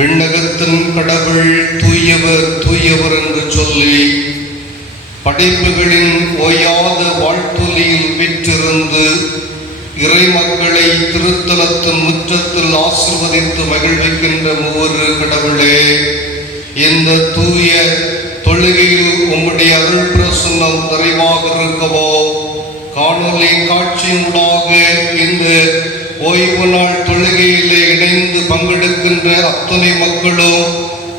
விண்ணகத்தின் கடவுள் தூயவர் தூயவர் என்று சொல்லி படைப்புகளின் ஓயாத வாழ்த்தொலியில் விற்றிருந்து இறை மக்களை திருத்தலத்தின் முற்றத்தில் ஆசிர்வதித்து மகிழ்விக்கின்ற மூவரு கடவுளே, இந்த தூய தொழுகையில் உம்முடைய அருள் பிரசன்னம் நிறைவாக இருக்கவோ, காணொலி காட்சியூடாக இந்த ஓய்வு நாள் தொழுகையிலே இணைந்து பங்கெடுக்கின்ற அத்தனை மக்களும்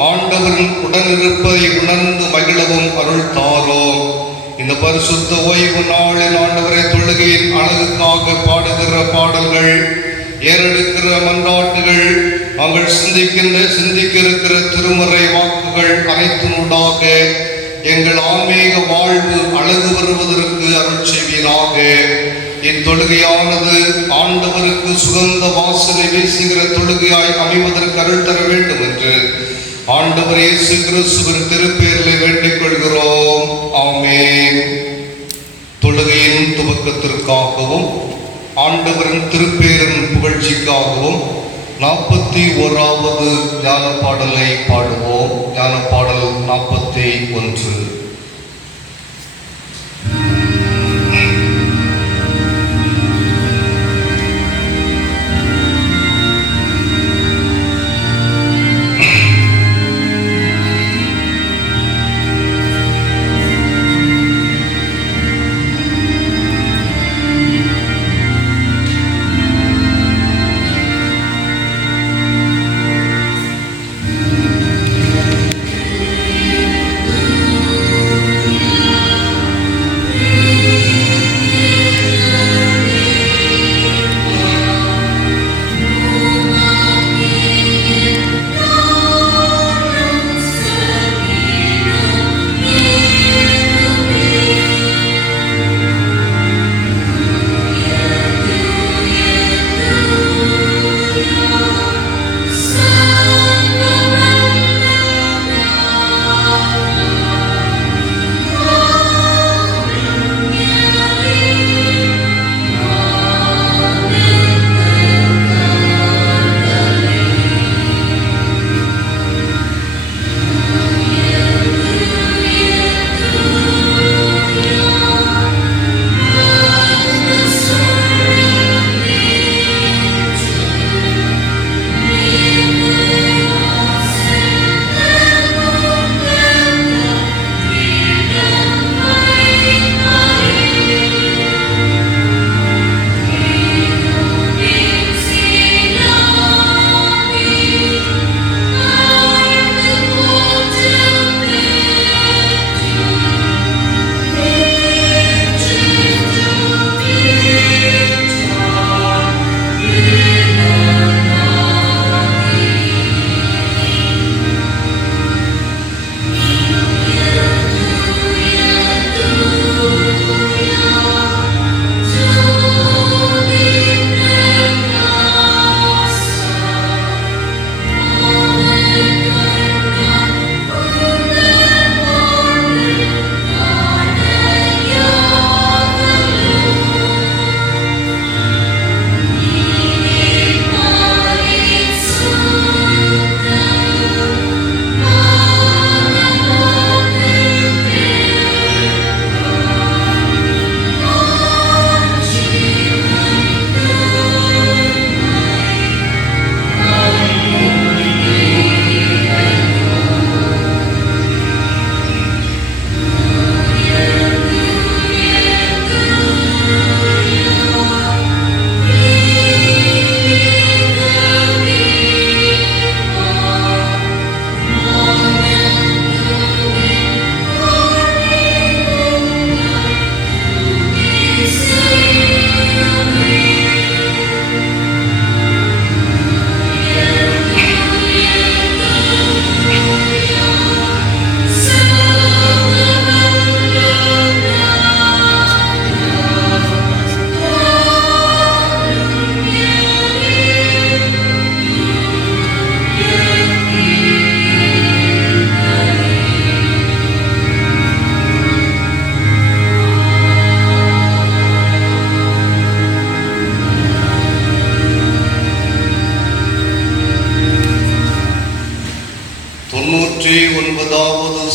ஆண்டவரின் உடனிருப்பதை உணர்ந்து மகிழவும் அருள் தாரோம். இந்த பரிசுத்த ஓய்வு நாளில் ஆண்டவரை தொழுகையின் அழகுக்காக பாடுகிற பாடல்கள், ஏறெடுக்கிற மன்றாட்டுகள், நாங்கள் சிந்திக்க இருக்கிற திருமறை வாக்குகள் அனைத்தினூடாக எங்கள் ஆன்மீக வாழ்வு அழகு வருவதற்கு அருள் செய்வீராக. இத்தொழுகையானது ஆண்டவருக்கு சுகந்த வாசனை வீசுகிற தொழுகையாய் அமைவதற்கு அருள் தர வேண்டும் என்று ஆண்டவர் இயேசு கிறிஸ்துவின் திருப்பெயரில் வேண்டிக் கொள்கிறோம். ஆமென். தொழுகையின் துவக்கத்திற்காகவும் ஆண்டவரின் திருப்பெயரின் புகழ்ச்சிக்காகவும் 41வது ஞான பாடலை பாடுவோம். ஞான பாடல் 41.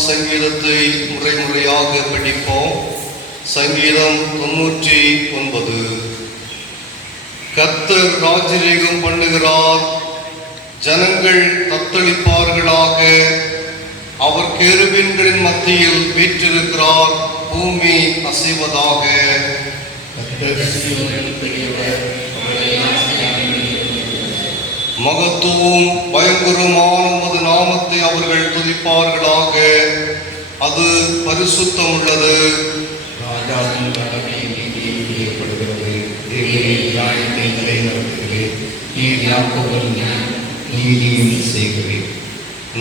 சங்கீதத்தை முறையாக படிப்போம். சங்கீதம் 99. கர்த்தர் ராஜரீகம் பண்ணுகிறார், ஜனங்கள் தத்தளிப்பார்களாக. அவர் கேருபீன்களின் மத்தியில் வீற்றிருக்கிறார், பூமி அசைவதாக. மகத்துவம் பயங்கரமான உமது நாமத்தை அவர்கள் துதிப்பார்களாக. அது பரிசுத்தம் உள்ளது.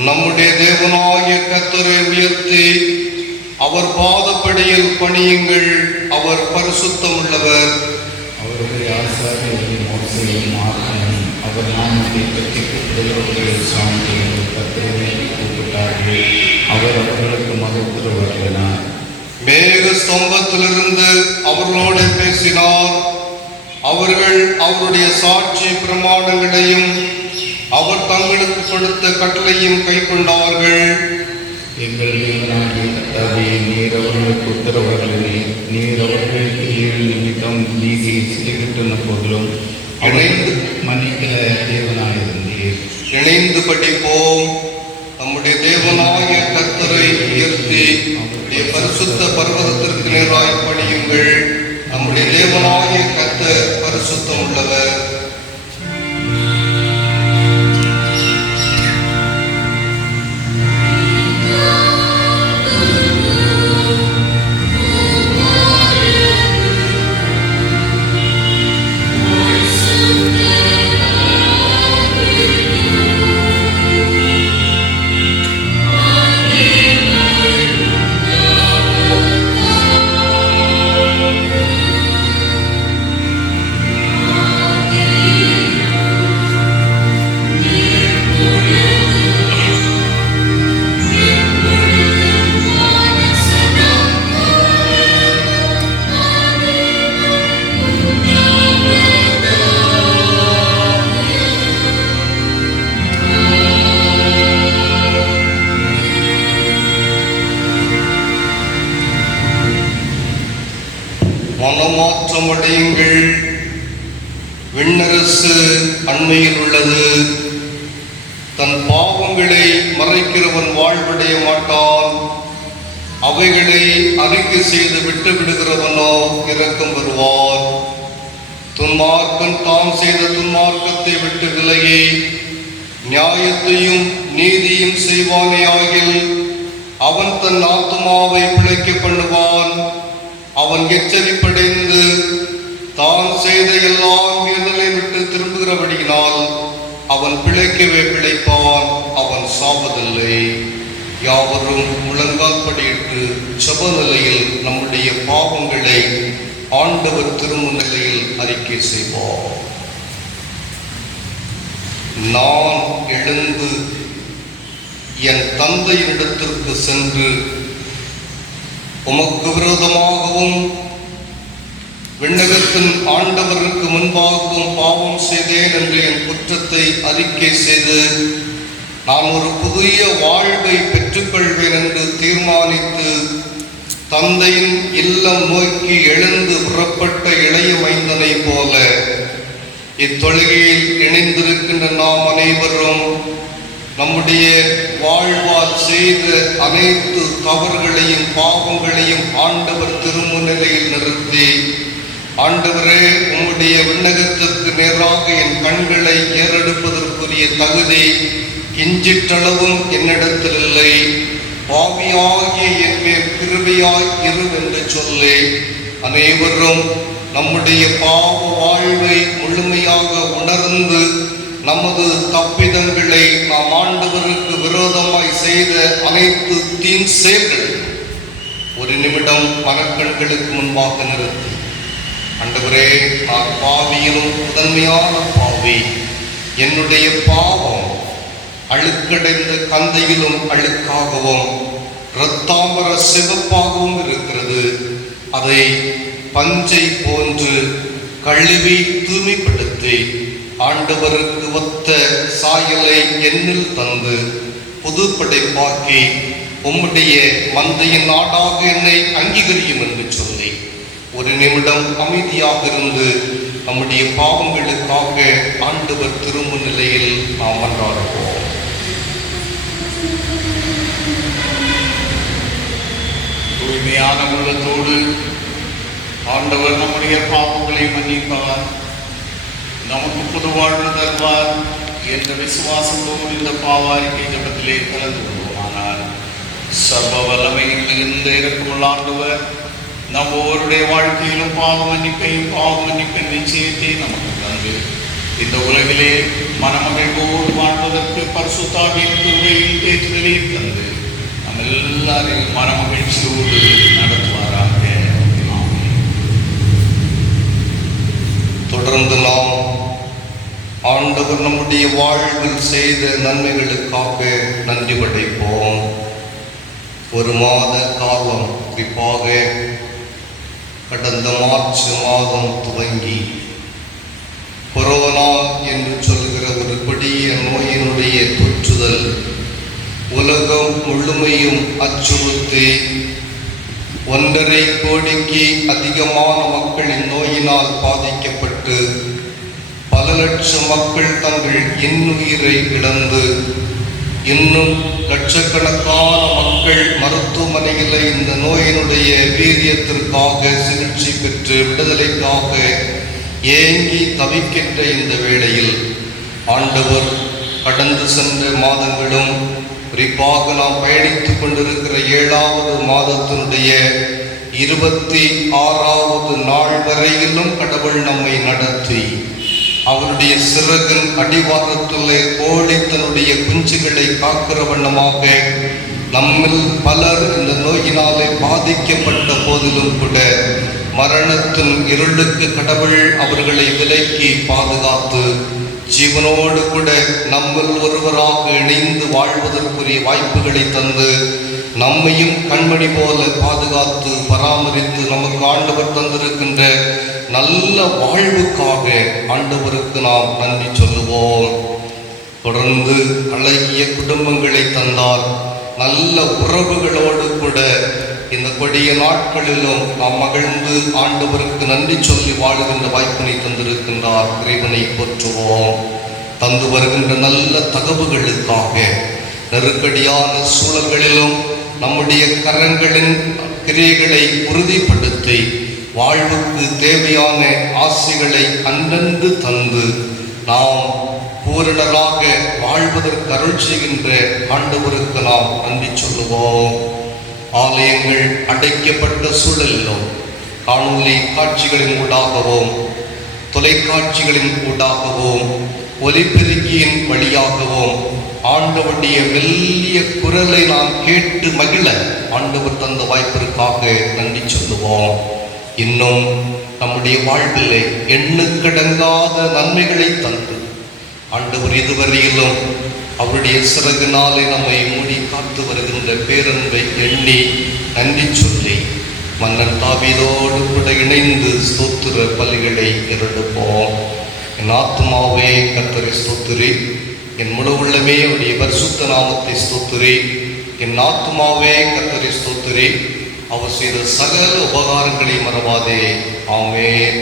நம்முடைய தேவனாகிய கர்த்தரை உயர்த்தி அவர் பாதப்படியில் பணியுங்கள், அவர் பரிசுத்தம் உள்ளவர். அவருடைய ஆசாரியர்கள் மோசேயும் ஆரோனும் அவர் நாமத்தை பற்றி கூப்பிடுகிறவர்கள் சாமிகள் கர்த்தரை கூப்பிட்டார்கள். அவர் அவர்களுக்கு மகத்துவம் வழங்கினார். மேக ஸ்தம்பத்திலிருந்து அவர்களோடு பேசினார். அவர்கள் அவருடைய சாட்சி பிரமாணங்களையும் அவர் தங்களுக்கு கொடுத்த கட்டளையும் கைக்கொண்டார்கள். எங்கள் தேவனாகிய கர்த்தாவே, நீர் அவர்களுக்கு உத்தரவருளினீர். நீர் அவர்களுக்கு 7 நிமிடம் நீதியை சிறையிட்டுள்ள போதிலும் இணைந்து மன்னிக்கிற தேவனாயிருந்தீர். இணைந்து படிப்போம். நம்முடைய தேவனாகிய கர்த்தரை உயர்த்தி நம்முடைய பரிசுத்த பர்வதத்திற்கு நேராய் பணியுங்கள். நம்முடைய தேவனாகிய கர்த்தர் பரிசுத்தம் உள்ளவர். மனமாற்றமடையுங்கள், விண்ணரசு அண்மையில் உள்ளது. தன் பாவங்களை மறைக்கிறவன் வாழ்வடைய மாட்டான், அவைகளை அறிக்கை செய்து விட்டு விடுகிறவனோ இரக்கம் வருவார். துன்மார்க்கன் தாம் செய்த துன்மார்க்கத்தை விட்டு விலகி நியாயத்தையும் நீதியும் செய்வானே ஆகில் அவன் தன் ஆத்துமாவை பிழைக்க பண்ணுவான். அவன் எச்சரிப்படைந்து தான் செய்த எல்லாம் மீறலை விட்டு திரும்புகிறபடியினால் அவன் பிழைக்கவே பிழைப்பான், அவன் சாவதில்லை. யாவரும் முழங்கால் படியிட்டு ஜெப நிலையில் நம்முடைய பாவங்களை ஆண்டவர் திருமுன்னிலையில் அறிக்கை செய்வார். நான் எழுந்து என் தந்தையினிடத்திற்கு சென்று உமக்கு விரோதமாகவும் விண்ணகத்தின் ஆண்டவருக்கு முன்பாகவும் பாவம் செய்தேன் என்று என் குற்றத்தை அறிக்கை செய்து நான் ஒரு புதிய வாழ்வை பெற்றுக்கொள்வேன் என்று தீர்மானித்து தந்தையின் இல்லம் நோக்கி எழுந்து புறப்பட்ட இளைய மைந்தனை போல இத்தொழுகையில் இணைந்திருக்கின்ற நாம் அனைவரும் நம்முடைய வாழ்வால் செய்த அனைத்து தவறுகளையும் பாவங்களையும் ஆண்டவர் திருமுன்னிலையில் நிறுத்தி, ஆண்டவரே, உம்முடைய விண்ணகத்திற்கு நேராக என் கண்களை ஏறெடுப்பதற்குரிய தகுதி கிஞ்சிற்றளவும் என்னிடத்தில் இல்லை. பாவியாகிய என் மேல் கிருபையாய் இரு என்று சொல்லி அனைவரும் நம்முடைய பாவ வாழ்வை முழுமையாக உணர்ந்து நமது தப்பிதங்களை நாம் ஆண்டவருக்கு விரோதமாய் செய்த அனைத்து தீன் செயல்கள் ஒரு நிமிடம் மனக்கண்களுக்கு முன்பாக நிறுத்தி, ஆண்டவரே, நான் பாவியிலும் முதன்மையான பாவி, என்னுடைய பாவம் அழுக்கடைந்த கந்தையிலும் அழுக்காகவும் இரத்தாம்பர சிவப்பாகவும் இருக்கிறது. அதை பஞ்சை போன்று கழுவி தூய்மைப்படுத்தி ஆண்டவருக்கு ஒத்த சாயலை என்னில் தந்து புதுப்படைப்பாக்கி உம்முடைய மந்தையின் நாடாக என்னை அங்கீகரியும் என்று சொல்லி ஒரு நிமிடம் அமைதியாக இருந்து நம்முடைய பாவங்களுக்காக ஆண்டவர் திருமுன்னிலையில் நாம் மன்றாடுவோம். தூய்மையான உள்ளத்தோடு ஆண்டவர் நம்முடைய பாவங்களை மன்னிப்பார், நமக்கு புது வாழ்வு தருவார் என்ற விசுவாசத்தோடு இந்த பாவாரிக்கை ஜபத்திலே கலந்து கொள்வோமானால் சர்வ வல்லமையில் மிகுந்த இரக்கமுள்ள ஆண்டவர் நம் ஒவ்வொருடைய வாழ்க்கையிலும் பாவ மன்னிப்பின் நிச்சயத்தை நமக்கு தந்து இந்த உலகிலே மனமகிழ்வோடு வாழ்வதற்கு பரிசுத்தாவின் கிருபையின் தேற்றுதலையும் தந்து நம்ம எல்லாரையும் மனமகிழ்ச்சியோடு நடத்துவாராக. தொடர்ந்து நாம் ஆண்டவர் நம்முடைய வாழ்வில் செய்த நன்மைகளுக்காக நன்றி படைப்போம். ஒரு மாத காலம், குறிப்பாக கடந்த மார்ச் மாதம் துவங்கி கொரோனா என்று சொல்கிற ஒரு கொடிய நோயினுடைய தொற்றுதல் உலகம் முழுமையும் அச்சுறுத்தி 1.5 கோடிக்கு அதிகமான மக்கள் இந்நோயினால் பாதிக்கப்பட்டு பல லட்சம் மக்கள் தங்கள் இன்னுயிரை இழந்து இன்னும் லட்சக்கணக்கான மக்கள் மருத்துவமனையில் இந்த நோயினுடைய வீரியத்திற்காக சிகிச்சை பெற்று விடுதலைக்காக ஏங்கி தவிக்கின்ற இந்த வேளையில் ஆண்டவர் கடந்து சென்ற மாதங்களும் குறிப்பாக நாம் பயணித்துக் கொண்டிருக்கிற 7வது மாதத்தினுடைய 26வது நாள் வரையிலும் கடவுள் நம்மை நடத்தி அவருடைய சிறகின் அடிவாரத்துள்ளே ஓடி தன்னுடைய குஞ்சுகளை காக்கிற வண்ணமாக நம்மில் பலர் இந்த நோயினாலே பாதிக்கப்பட்ட போதிலும் கூட மரணத்தின் இருளுக்கு கடவுள் அவர்களை விலக்கி பாதுகாத்து ஜீவனோடு கூட நம்மில் ஒருவராக இணைந்து வாழ்வதற்குரிய வாய்ப்புகளை தந்து நம்மையும் கண்மணி போல பாதுகாத்து பராமரித்து நமக்கு ஆண்டவர் தந்திருக்கின்ற நல்ல வாழ்வுக்காக ஆண்டவருக்கு நாம் நன்றி சொல்லுவோம். தொடர்ந்து அழகிய குடும்பங்களை தந்தார், நல்ல உறவுகளோடு கூட இந்த கொடிய நாட்களிலும் நாம் மகிழ்ந்து ஆண்டவருக்கு நன்றி சொல்லி வாழுகின்ற வாய்ப்பினை தந்திருக்கின்றார். இறைவனை போற்றுவோம். தந்து வருகின்ற நல்ல தகவல்களுக்காக நெருக்கடியான சூழல்களிலும் நம்முடைய கரங்களின் கிரியைகளை உறுதிப்படுத்தி வாழ்வுக்கு தேவையான ஆசைகளை அன்றன்று தந்து நாம் பூரணராக வாழ்வதற்கு அருள் செய்கின்ற ஆண்டவருக்கு நாம் நன்றி சொல்லுவோம். ஆலயங்கள் அடைக்கப்பட்ட சூழலிலும் காணொலி காட்சிகளின் ஊடாகவும் தொலைக்காட்சிகளின் ஊடாகவும் ஒலிபெருக்கியின் வழியாகவும் ஆண்டவருடைய மெல்லிய குரலை நாம் கேட்டு மகிழ ஆண்டவர் தந்த வாய்ப்பிற்காக நன்றி சொல்லுவோம். இன்னும் நம்முடைய வாழ்விலே எண்ணுக்கடங்காத நன்மைகளை தந்து ஆண்டவர் இதுவரையிலும் அவருடைய சிறகுனாலே நம்மை மூடி காத்து வருகின்ற பேரன்பை எண்ணி நன்றி சொல்லி மன்னன் தாவீதோடு கூட இணைந்து ஸ்தோத்திர பலிகளை எடுப்போம். என் ஆத்மாவே கர்த்தரை ஸ்தோத்திரி, என் முழு உள்ளமே அவருடைய பரிசுத்த நாமத்தை ஸ்தோத்திரி. என் ஆத்மாவே கர்த்தரை ஸ்தோத்திரி, அவர் செய்த சகல உபகாரங்களை மறவாதே. ஆமென்.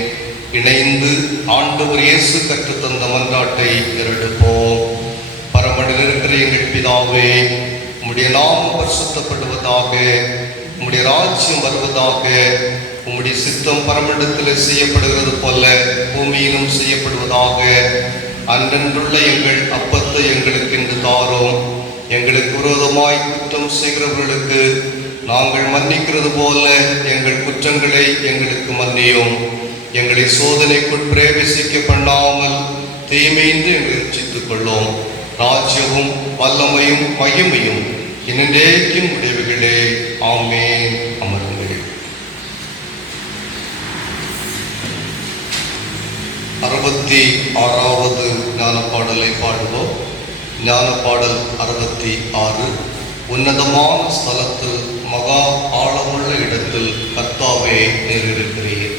இணைந்து ஆண்டவர் இயேசு கற்றுத் தந்த மன்றாட்டை எடுப்போம். பரமனில் இருக்கிற எங்கள் பிதாவே, உம்முடைய நாமம் பரிசுத்தப்படுவதாக, உம்முடைய ராஜ்யம் வருவதாக, உம்முடைய சித்தம் பரமனிடத்தில் செய்யப்படுகிறது போல பூமியிலும் செய்யப்படுவதாக. அன்றன்றுள்ள எங்கள் அப்பத்தை எங்களுக்கு இன்று தாரும். எங்களுக்கு விரோதமாய் குற்றம் செய்கிறவர்களுக்கு நாங்கள் மன்னிக்கிறது போல எங்கள் குற்றங்களை எங்களுக்கு மன்னியும். எங்களை சோதனைக்குள் பிரவேசிக்க பண்ணாமல் தீமையின்றி எங்களை ரட்சித்துக் கொள்ளும். ராஜ்யமும் வல்லமையும் மகிமையும் இன்றைக்கும் உடையவைகளே. ஆமென். அமருங்கள். 66வது ஞான பாடலை பாடுவோம். ஞான பாடல் 66. உன்னதமான ஸ்தலத்தில் மகா ஆழமுள்ள இடத்தில் கர்த்தாவே நேரிருக்கிறீர்.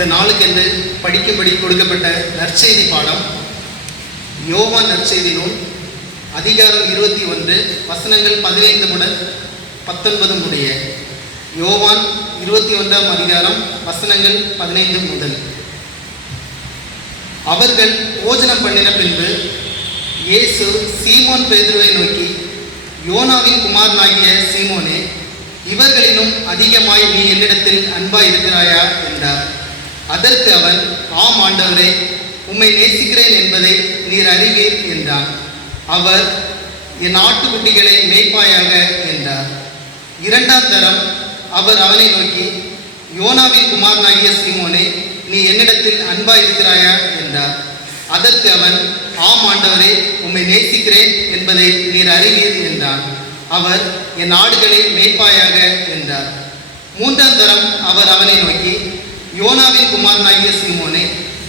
இந்த நாளுக்கென்று படிக்கும்படி கொடுக்கப்பட்ட நற்செய்தி பாடம் யோவான் நற்செய்தி நூல் அதிகாரம் 21 வசனங்கள் 15 முதல் 19 முடிய. யோவான் 21ஆம் அதிகாரம் வசனங்கள் 15 முதல். அவர்கள் போஜனம் பண்ணின பின்பு இயேசு சீமோன் பேதுருவை நோக்கி, யோனாவின் குமாரனாகிய சீமோனே, இவர்களிலும் அதிகமாய் நீ என்னிடத்தில் அன்பாய் இருக்கிறாயா என்றார். அதற்கு அவன், ஆம் ஆண்டவரே, உம்மை நேசிக்கிறேன் என்பதை நீர் அறிவீர் என்றான். அவர், என் ஆட்டுக்குட்டிகளை மேய்ப்பாயாக என்றார். இரண்டாம் தரம் அவர் அவனை நோக்கி, யோனாவின் குமாரனாகிய சீமோனே, நீ என்னிடத்தில் அன்பாய் இருக்கிறாயா என்றார். அதற்கு அவன், ஆம் ஆண்டவரே, உம்மை நேசிக்கிறேன் என்பதை நீர் அறிவீர் என்றான். அவர், என் ஆடுகளை மேய்ப்பாயாக என்றார். மூன்றாம் தரம் அவர் அவனை நோக்கி, யோனாவின் குமாரனாகிய சீமோனே,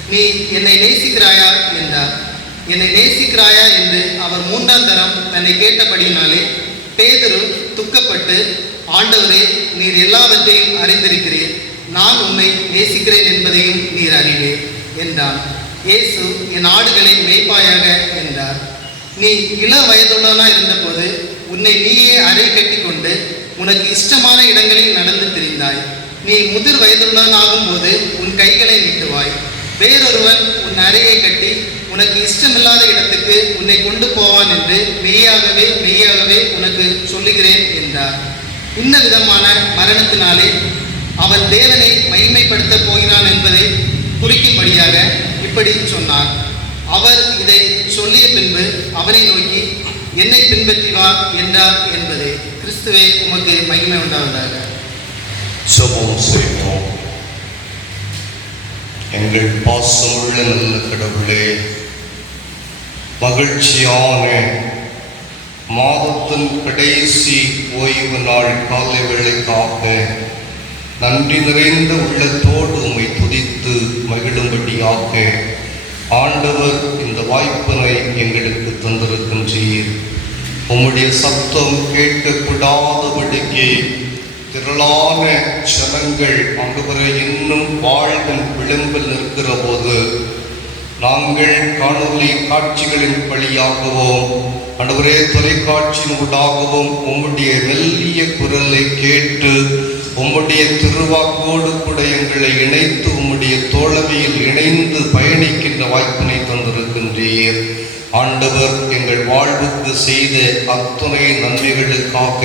நீ என்னை நேசிக்கிறாயா என்றார். என்னை நேசிக்கிறாயா என்று அவர் மூன்றாம் தரம் தன்னை கேட்டபடியினாலே பேதுரு துக்கப்பட்டு, ஆண்டவரே, நீர் எல்லாவற்றையும் அறிந்திருக்கிறீர், நான் உம்மை நேசிக்கிறேன் என்பதையும் நீர் அறிவீர் என்றான். இயேசு, என் ஆடுகளை மேய்ப்பாயாக என்றார். நீ இள வயதுள்ளவனா இருந்தபோது உன்னை நீயே அறை கட்டி கொண்டு உனக்கு இஷ்டமான இடங்களில் நடந்து திரிந்தாய். நீ முதிர் வயதுள்ளவனாகும் போது உன் கைகளை நீட்டுவாய். வேறொருவன் உன் அறையை கட்டி உனக்கு இஷ்டமில்லாத இடத்துக்கு உன்னை கொண்டு போவான் என்று மெய்யாகவே மெய்யாகவே உனக்கு சொல்லுகிறேன் என்றார். இன்ன விதமான மரணத்தினாலே அவன் தேவனை மகிமைப்படுத்த போகிறான் என்பதை குறிக்கும்படியாக இப்படி சொன்னார். அவர் இதை சொல்லிய பின்பு அவனை நோக்கி, என்னை பின்பற்றி வா என்றார் என்பதே. கிறிஸ்துவே, உமக்கு மகிமை உண்டாவதாக. ஜெபம் செய்வோம். எங்கள் பாசமுள்ள நல்ல கடவுளே, மகிழ்ச்சியான மாதத்தின் கடைசி ஓய்வு நாள் காலை வேளைக்காக நன்றி நிறைந்த உள்ளத்தோடு உம்மை துதித்து மகிழும்படியாக ஆண்டவர் இந்த வாய்ப்பினை எங்களுக்கு தந்திருக்கின்றீர். உம்முடைய சத்தம் கேட்கக்கூடாதபடிக்கு திரளான ஜனங்கள் ஆண்டவரை இன்னும் வாழ்வின் விளிம்பில் நிற்கிற போது நாங்கள் காணொலி காட்சிகளின் வழியாகவும் ஆண்டவரே தொலைக்காட்சியின் ஊடாகவும் உம்முடைய மெல்லிய குரலை கேட்டு உம்முடைய திருவாக்கோடு கூட எங்களை இணைத்து உம்முடைய தோழமையில் இணைந்து பயணிக்கின்ற வாய்ப்பினை தந்திருக்கின்றீர். ஆண்டவர், எங்கள் வாழ்வுக்கு செய்த அத்துணை நன்மைகளுக்காக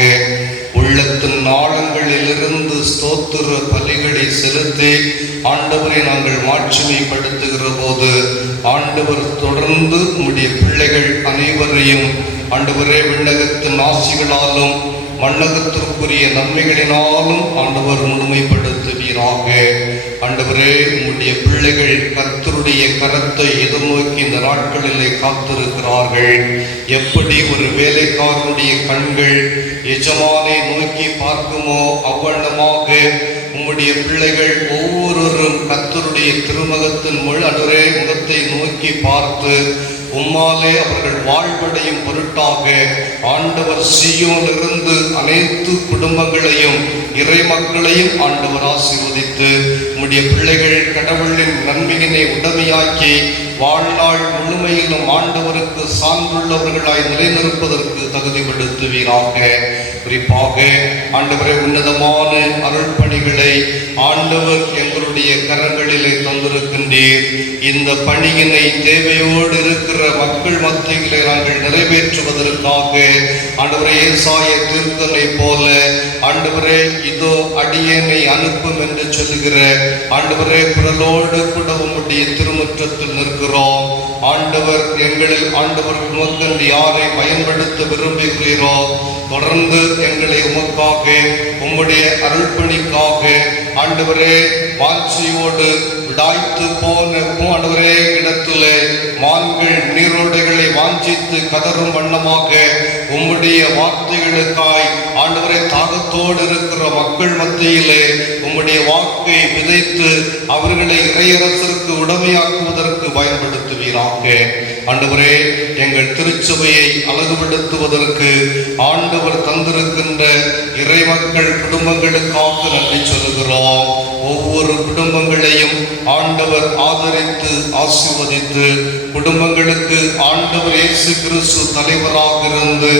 உள்ளத்தின் நாளங்களிலிருந்து ஸ்தோத்திர பலிகளை செலுத்தி ஆண்டவரை நாங்கள் மாட்சிமைப்படுத்துகிற போது ஆண்டவர் தொடர்ந்து உம்முடைய பிள்ளைகள் அனைவரையும் ஆண்டவரே விண்ணகத்தின் ஆசிகளாலும் மண்ணகத்திற்குரிய நன்மைகளினாலும் ஆண்டவர் முழுமைப்படுத்துவீராக. ஆண்டவரே, உம்முடைய பிள்ளைகள் கர்த்தருடைய கரத்தை எதிர்நோக்கி இந்த நாட்களிலே காத்திருக்கிறார்கள். எப்படி ஒரு வேலைக்காரனுடைய கண்கள் எஜமானை நோக்கி பார்க்குமோ அவ்வண்ணமாக உம்முடைய பிள்ளைகள் ஒவ்வொருவரும் கர்த்தருடைய திருமுகத்தின் ஆண்டவரே முகத்தை நோக்கி பார்த்து உம்மாலே அவர்கள் வாழ்வடையும் பொருட்டாக ஆண்டவர் சீயோனிலிருந்து அனைத்து குடும்பங்களையும் இறை மக்களையும் ஆண்டவர் ஆசீர்வதித்து உம்முடைய பிள்ளைகள் கடவுளின் நன்மையினை உடமையாக்கி வாழ்நாள் முழுமையிலும் ஆண்டவருக்கு சார்ந்துள்ளவர்களாய் நிலைநிற்பதற்கு தகுதிப்படுத்துவீராக. குறிப்பாக ஆண்டவரை உன்னதமான அருள்பணிகளை ஆண்டவர் எங்களுடைய கரங்களிலே தந்திருக்கின்றீர். இந்த பணியினை தேவையோடு இருக்கிற மக்கள் மத்தியிலே நாங்கள் நிறைவேற்றுவதற்காக ஆண்டவரே ஏசாய தீர்க்கனை போல ஆண்டவரே இதோ அடியேனை அனுப்பும் என்று சொல்லுகிற ஆண்டவரே குரலோடு கூட உம்முடைய திருமுற்றத்தில் நிற்கிறோம். ஆண்டவர் எங்களில் ஆண்டவர் உமக்கென்று யாரை பயன்படுத்த விரும்புகிறீரோ தொடர்ந்து எங்களை உமக்காக உம்முடைய அருள்பணிக்காக ஆண்டவரே வாஞ்சியோடு விடாய்த்து போன ஆண்டவரே இடத்திலே மான்கள் நீரோடைகளை வாஞ்சித்து கதறும் வண்ணமாக உம்முடைய வார்த்தைகளுக்காய் ஆண்டவரை தாகத்தோடு இருக்கிற மக்கள் மத்தியிலே உம்முடைய வாக்கை விதைத்து அவர்களை இறையரசருக்கு உடமையாக்குவதற்கு பயன்படுத்துவீராக. ஆண்டவரே, எங்கள் திருச்சபையை அழகுபடுத்துவதற்கு ஆண்டவர் தந்திருக்கின்ற இறைமக்கள் குடும்பங்களுக்காக நன்றி சொல்லுகிறோம். ஒவ்வொரு குடும்பங்களையும் ஆண்டவர் ஆதரித்து ஆசீர்வதித்து குடும்பங்களுக்கு ஆண்டவர் இயேசு கிறிஸ்து தலைவராக இருந்து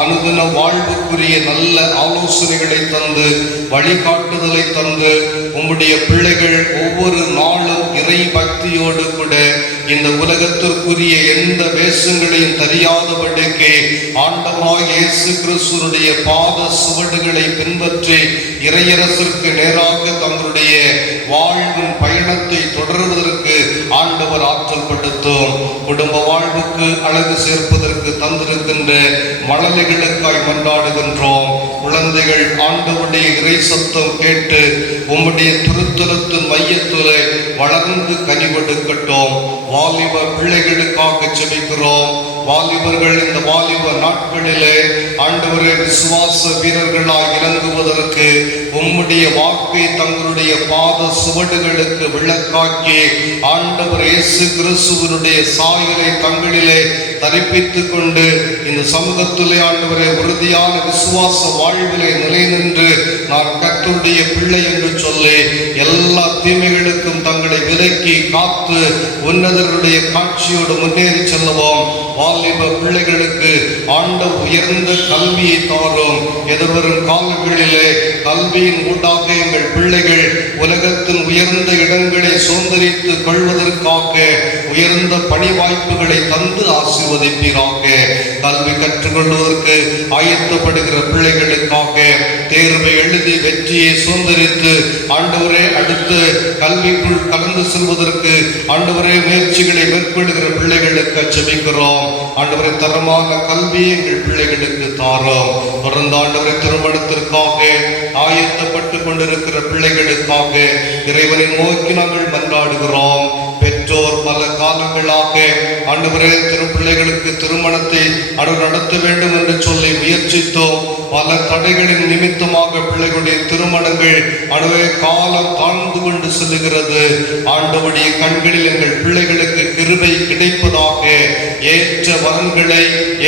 அனுதின வாழ்வுக்குரிய நல்ல ஆலோசனைகளை தந்து வழிகாட்டுதலை தந்து உம்முடைய பிள்ளைகள் ஒவ்வொரு நாளும் இறை பக்தியோடு கூட இந்த உலகத்திற்குரிய எந்த வேஷங்களையும் தெரியாதபடிக்கு ஆண்டவராகிய இயேசு கிறிஸ்துவினுடைய பாத சுவடுகளை பின்பற்றி இறையரசிற்கு நேராக தங்களுடைய வாழ்வின் பயணத்தை தொடர்வதற்கு ஆண்டவர் ஆற்றல் படுத்தும். குடும்ப வாழ்வுக்கு அழகு சேர்ப்பதற்கு தந்திருக்கின்ற மழலைகளுக்காய் கொண்டாடுகின்றோம். குழந்தைகள் ஆண்டவருடைய இறை சத்தம் கேட்டு உம்முடைய திருத்தலத்தின் மையத்திலே வளர்ந்து கனி கொடுக்கட்டும். வாலிப பிள்ளைகளுக்காக ஜெபிக்கிறோம். வாலிபர்கள் இந்த வாலிப நாட்களிலே ஆண்டவரே விசுவாச வீரர்களாய் இறங்குவதற்கு உம்முடைய வாக்கை தங்களுடைய பாத சுவடுகளுக்கு விளக்காக்கி ஆண்டவர் இயேசு கிறிஸ்துவினுடைய சாயலை தங்களிலே தரிப்பித்துக் கொண்டு இந்த சமூகத்திலே ஆண்டவரே உறுதியான விசுவாச வாழ்விலே நிலை நின்று நான் கர்த்தருடைய பிள்ளை என்று சொல்லி எல்லா தீமைகளுக்கும் தங்களை விலக்கி காத்து உன்னதருடைய காட்சியோடு முன்னேறி செல்லுவோம். வாலிப பிள்ளைகளுக்கு ஆண்டவர் உயர்ந்த கல்வியை தாரும். எதிர்வரும் காலங்களிலே கல்வியின் ஊடாக எங்கள் பிள்ளைகள் உலகத்தின் உயர்ந்த இடங்களை சுதந்திரித்து கொள்வதற்காக உயர்ந்த பணி வாய்ப்புகளை தந்து ஆசீர்வதிப்பீராக. கல்வி கற்றுக்கொள்வதற்கு ஆயத்தப்படுகிற பிள்ளைகளுக்காக தேர்வை எழுதி வெற்றியை சுதந்திரித்து ஆண்டவரே அடுத்து கல்விக்குள் கலந்து செல்வதற்கு ஆண்டவரே முயற்சிகளை மேற்கொள்கிற பிள்ளைகளுக்கு ஜெபிக்கிறோம். ஆண்டவரை தரமான கல்வியை எங்கள் பிள்ளைகளுக்கு தாரோம். தொடர்ந்து ஆண்டவரை திருமணத்திற்காக ஆயத்தப்பட்டு கொண்டிருக்கிற பிள்ளைகளுக்காக இறைவனை நோக்கி நாங்கள் மன்றாடுகிறோம். பெற்றோர் பல காலங்களாக ஆண்டவரே பிள்ளைகளுக்கு திருமணத்தை நடத்த வேண்டும் என்று சொல்லி முயற்சித்தோம். பல தடைகளின் நிமித்தமாக பிள்ளைகளுடைய திருமணங்கள் அணுவே காலம் தாழ்ந்து கொண்டு செல்லுகிறது. ஆண்டவருடைய கண்களில் எங்கள் பிள்ளைகளுக்கு கிருபை கிடைப்பதாக ஏற்ற வரன்களை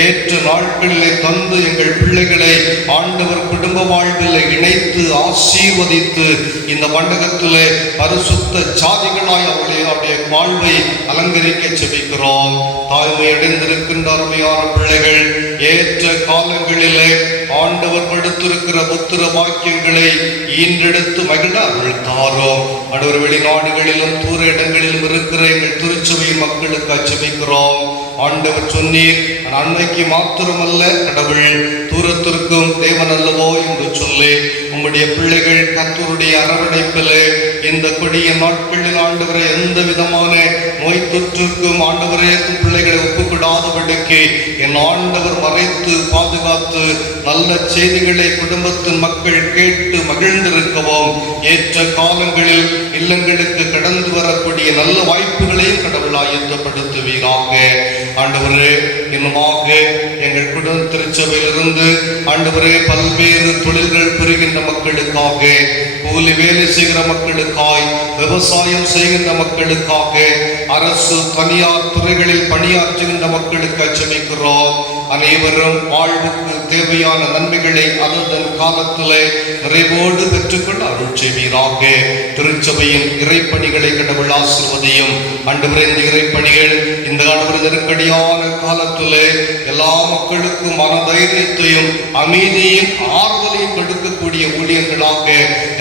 ஏற்ற நாட்களிலே தந்து எங்கள் பிள்ளைகளை ஆண்டவர் குடும்ப வாழ்வில் இணைத்து ஆசீர்வதித்து இந்த மண்டகத்திலே பரிசுத்த சாதிகளாய் அவருடைய வாழ்வை அலங்கரிக்க ஜெபிக்கிறோம். தாய்மை அடைந்திருக்கின்ற அருமையான பிள்ளைகள் ஏற்ற காலங்களிலே ஆண்டவர் படுத்திருக்கிற புத்திர வாக்கியங்களை ஈன்றெடுத்து மகிழ அருள் தாரோம். ஆண்டவர் வெளிநாடுகளிலும் தூர இடங்களிலும் இருக்கிற எங்கள் திருச்சபையின் மக்களுக்கு ஜெபிக்கிறோம். ஆண்டவர் சொன்னீர், நன்மைக்கு மாத்திரமல்ல கடவுள் தூரத்திற்கும் தேவன் அல்லவோ என்று சொல்லி உம்முடைய பிள்ளைகள் கர்த்தருடைய அரவணைப்பிலே இந்த கொடிய நாட்களில் ஆண்டவரை எந்த விதமான நோய் தொற்றுக்கும் ஆண்டவரே பிள்ளைகளை ஒப்புக்கொடாதபடிக்கு என் ஆண்டவர் மறைத்து பாதுகாத்து நல்ல செய்திகளை குடும்பத்தின் மக்கள் கேட்டு மகிழ்ந்திருக்கவும் ஏற்ற காலங்களில் இல்லங்களுக்கு கடந்து வரக்கூடிய நல்ல வாய்ப்புகளையும் கடவுள் ஆயத்தப்படுத்துவீராக. ஆண்டவரே, இன்னுமாக எங்கள் குடும்ப திருச்சபையிலிருந்து ஆண்டவரே பல்வேறு தொழில்கள் புரிகின்ற மக்களுக்காக, கூலி வேலை செய்கிற மக்களுக்காய், விவசாயம் செய்கின்ற மக்களுக்காக, அரசு தனியார் துறைகளில் பணியாற்றுகின்ற மக்களுக்கு ஜெபிக்கிறோம். அனைவரும் வாழ்வுக்கு தேவையான நன்மைகளை அதன் காலத்திலே நிறைவோடு பெற்றுக்கொள்ள அருள் செய்வீராக. திருச்சபையின் இறைப்பணிகளை கடவுள் ஆசீர்வதியும். ஆண்டவரே, இந்த இறைப்பணிகள் இந்த ஆண்டவர் நெருக்கடியான காலத்திலே எல்லா மக்களுக்கும் மனதைரியத்தையும் அமைதியும் ஆறுதலையும் கொடுக்கக்கூடிய ஊழியர்களாக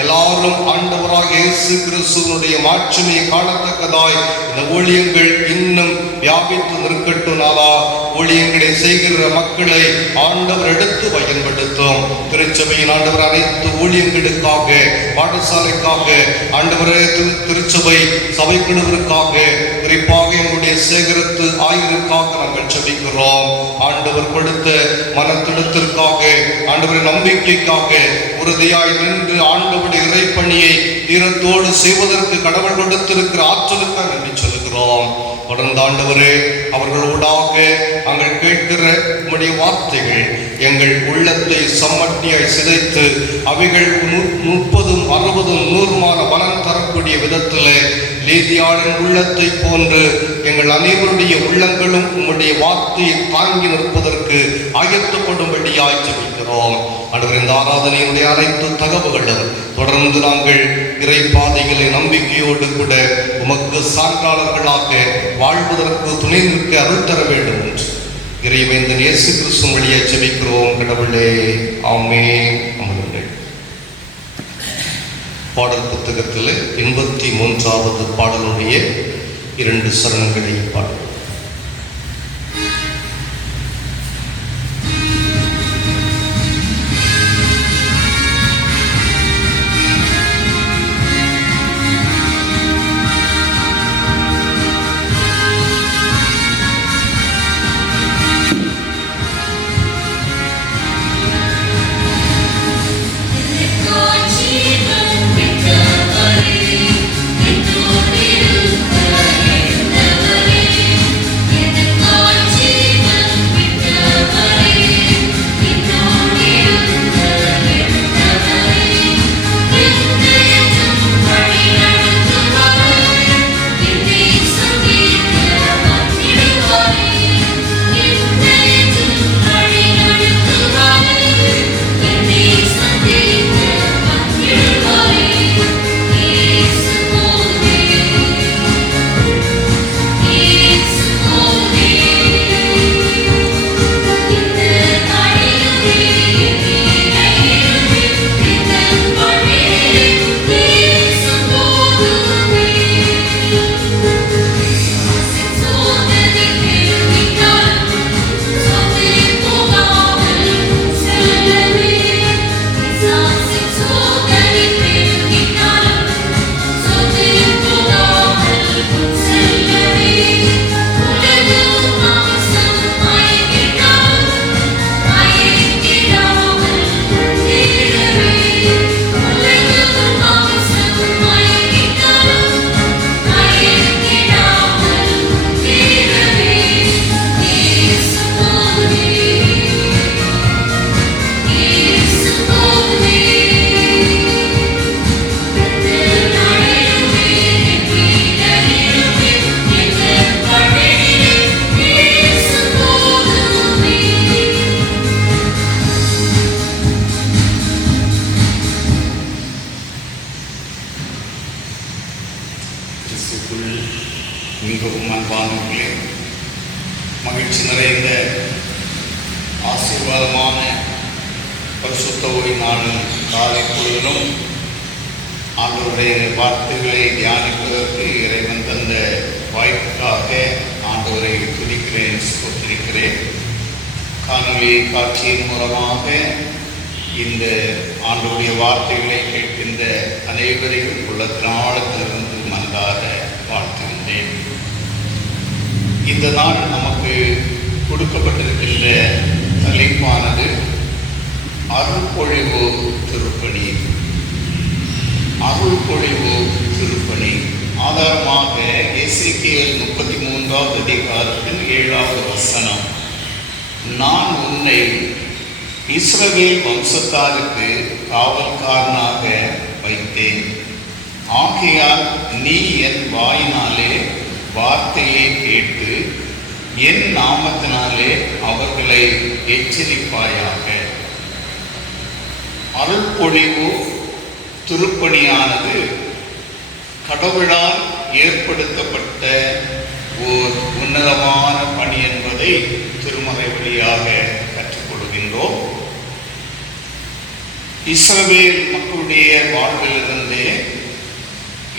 எல்லாரும் ஆண்டவராக இயேசு கிறிஸ்துவினுடைய மாட்சிமையை காணத்தக்கதாய் இந்த ஊழியங்கள் இன்னும் வியாபித்து நிற்கட்டும். நாளா ஊழியங்களை செய்கிற மக்களை ஆண்டவர் எடுத்து பயன்படுத்தும். திருச்சபையின் ஆண்டவர் அனைத்து ஊழியங்களுக்காக, பாடசாலைக்காக, ஆண்டவரே திருச்சபை சபைக்குழுவிற்காக, குறிப்பாக எங்களுடைய சேகரத்து ஆய்விற்காக நாங்கள் ஜெபிக்கிறோம். ஆண்டவர் கொடுத்த மனத்திடத்திற்காக, ஆண்டவரின் நம்பிக்கைக்காக உறுதியாய் நின்று ஆண்டவருடைய இறைப்பணியை தீரத்தோடு செய்வதற்கு கடவுள் கொடுத்திருக்கிற ஆற்றலுக்காக நன்றி சொல்கிறோம். தொடர்ந்து ஆண்டவரே அவர்களோடாக நாங்கள் கேட்கிற உம்முடைய வார்த்தைகள் எங்கள் உள்ளத்தை சம்மட்டியாய் சிதைத்து அவைகள் 30, 60, 100 பலன் தரக்கூடிய விதத்தில் லேதியாளன் உள்ளத்தை போன்று எங்கள் அனைவருடைய உள்ளங்களும் உம்முடைய வார்த்தையை தாங்கி நிற்பதற்கு ஆயத்தப்படும்படியாய் ஜெபிக்கிறோம். ஆண்டவர், இந்த ஆராதனையுடைய அனைத்து தகவல்களும் தொடர்ந்து நாங்கள் இறை பாதைகளை நம்பிக்கையோடு கூட உமக்கு சான்றாளர்களாக வாழ்வதற்கு துணை நிற்க அருள் தர வேண்டும் என்று இறைவேந்தன் இயேசு கிறிஸ்து வழியே ஜெபிக்கிறோம் கடவுளே, ஆமென். அமருங்கள். பாடல் புத்தகத்தில் 83வது பாடலுடைய 2 சரணங்களை பாடுவோம். மிகவும் அன்பானவர்களே, மகிழ்ச்சி நிறைந்த ஆசீர்வாதமான பரிசுத்த ஓய்வு நாளில் காலை பொழுதிலும் ஆண்டவருடைய வார்த்தைகளை தியானிப்பதற்கு இறைவன் தந்த வாய்ப்புக்காக ஆண்டவரை துதிக்கிறேன், ஸ்தோத்திரிக்கிறேன். காணொலி காட்சியின் மூலமாக இந்த ஆண்டவருடைய வார்த்தைகளை கேட்கின்ற அனைவரையும் உள்ளத்தினாலத்திலிருந்து மனதார வாழ்த்துகின்றேன். இந்த நாள் நமக்கு கொடுக்கப்பட்டிருக்கின்ற தலைப்பானது அருள்பொழிவு திருப்பணி. அருள்பொழிவு திருப்பணி ஆதாரமாக எசேக்கியேல் 33வது அதிகாரத்தின் 7வது வசனம், நான் உன்னை இஸ்ரவேல் வம்சத்தாருக்கு காவல்காரனாக வைத்தேன், ஆகையால் நீ என் வாயினாலே வார்த்தையை கேட்டு என் நாமத்தினாலே அவர்களை எச்சரிப்பாயாக. அருள்பொழிவு திருப்பணியானது கடவுளால் ஏற்படுத்தப்பட்ட ஓர் உன்னதமான பணி என்பதை திருமறை வழியாக கற்றுக்கொள்கின்றோம். இஸ்ரவேல் மக்களுடைய வாழ்விலிருந்தே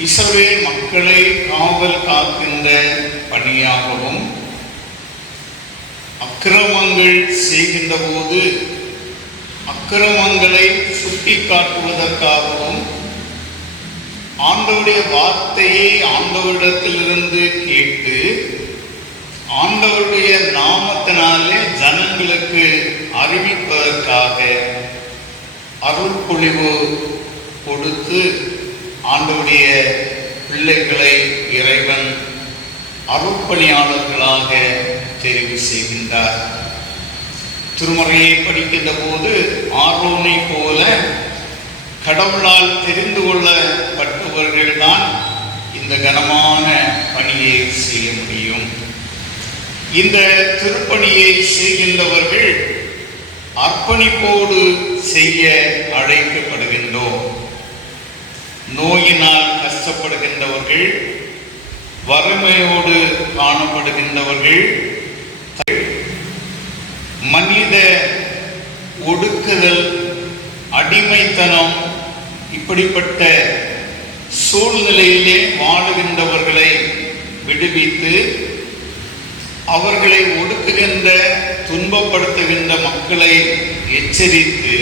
இஸ்ரவேல் மக்களை காவல் காக்கின்ற பணியாகவும், அக்கிரமங்கள் செய்கின்ற போது அக்கிரமங்களை சுட்டி காட்டுவதற்காகவும், ஆண்டவருடைய வார்த்தையை ஆண்டவரிடத்திலிருந்து கேட்டு ஆண்டவருடைய நாமத்தினாலே ஜனங்களுக்கு அறிவிப்பதற்காக அருள்பொழிவு கொடுத்து ஆண்டவருடைய பிள்ளைகளை இறைவன் அருட்பணியாளர்களாக தெரிவு செய்கின்றார். திருமறையை படிக்கின்ற போது ஆரோனை போல கடவுளால் தெரிந்து கொள்ளப்பட்டவர்கள்தான் இந்த கனமான பணியை செய்ய முடியும். இந்த திருப்பணியை செய்கின்றவர்கள் அர்ப்பணிப்போடு செய்ய அழைக்கப்படுகின்றோம். நோயினால் கஷ்டப்படுகின்றவர்கள், வறுமையோடு காணப்படுகின்றவர்கள், மனித ஒடுக்குதல், அடிமைத்தனம் இப்படிப்பட்ட சூழ்நிலையிலே வாழுகின்றவர்களை விடுவித்து அவர்களை ஒடுக்குகின்ற, துன்பப்படுத்துகின்ற மக்களை எச்சரித்து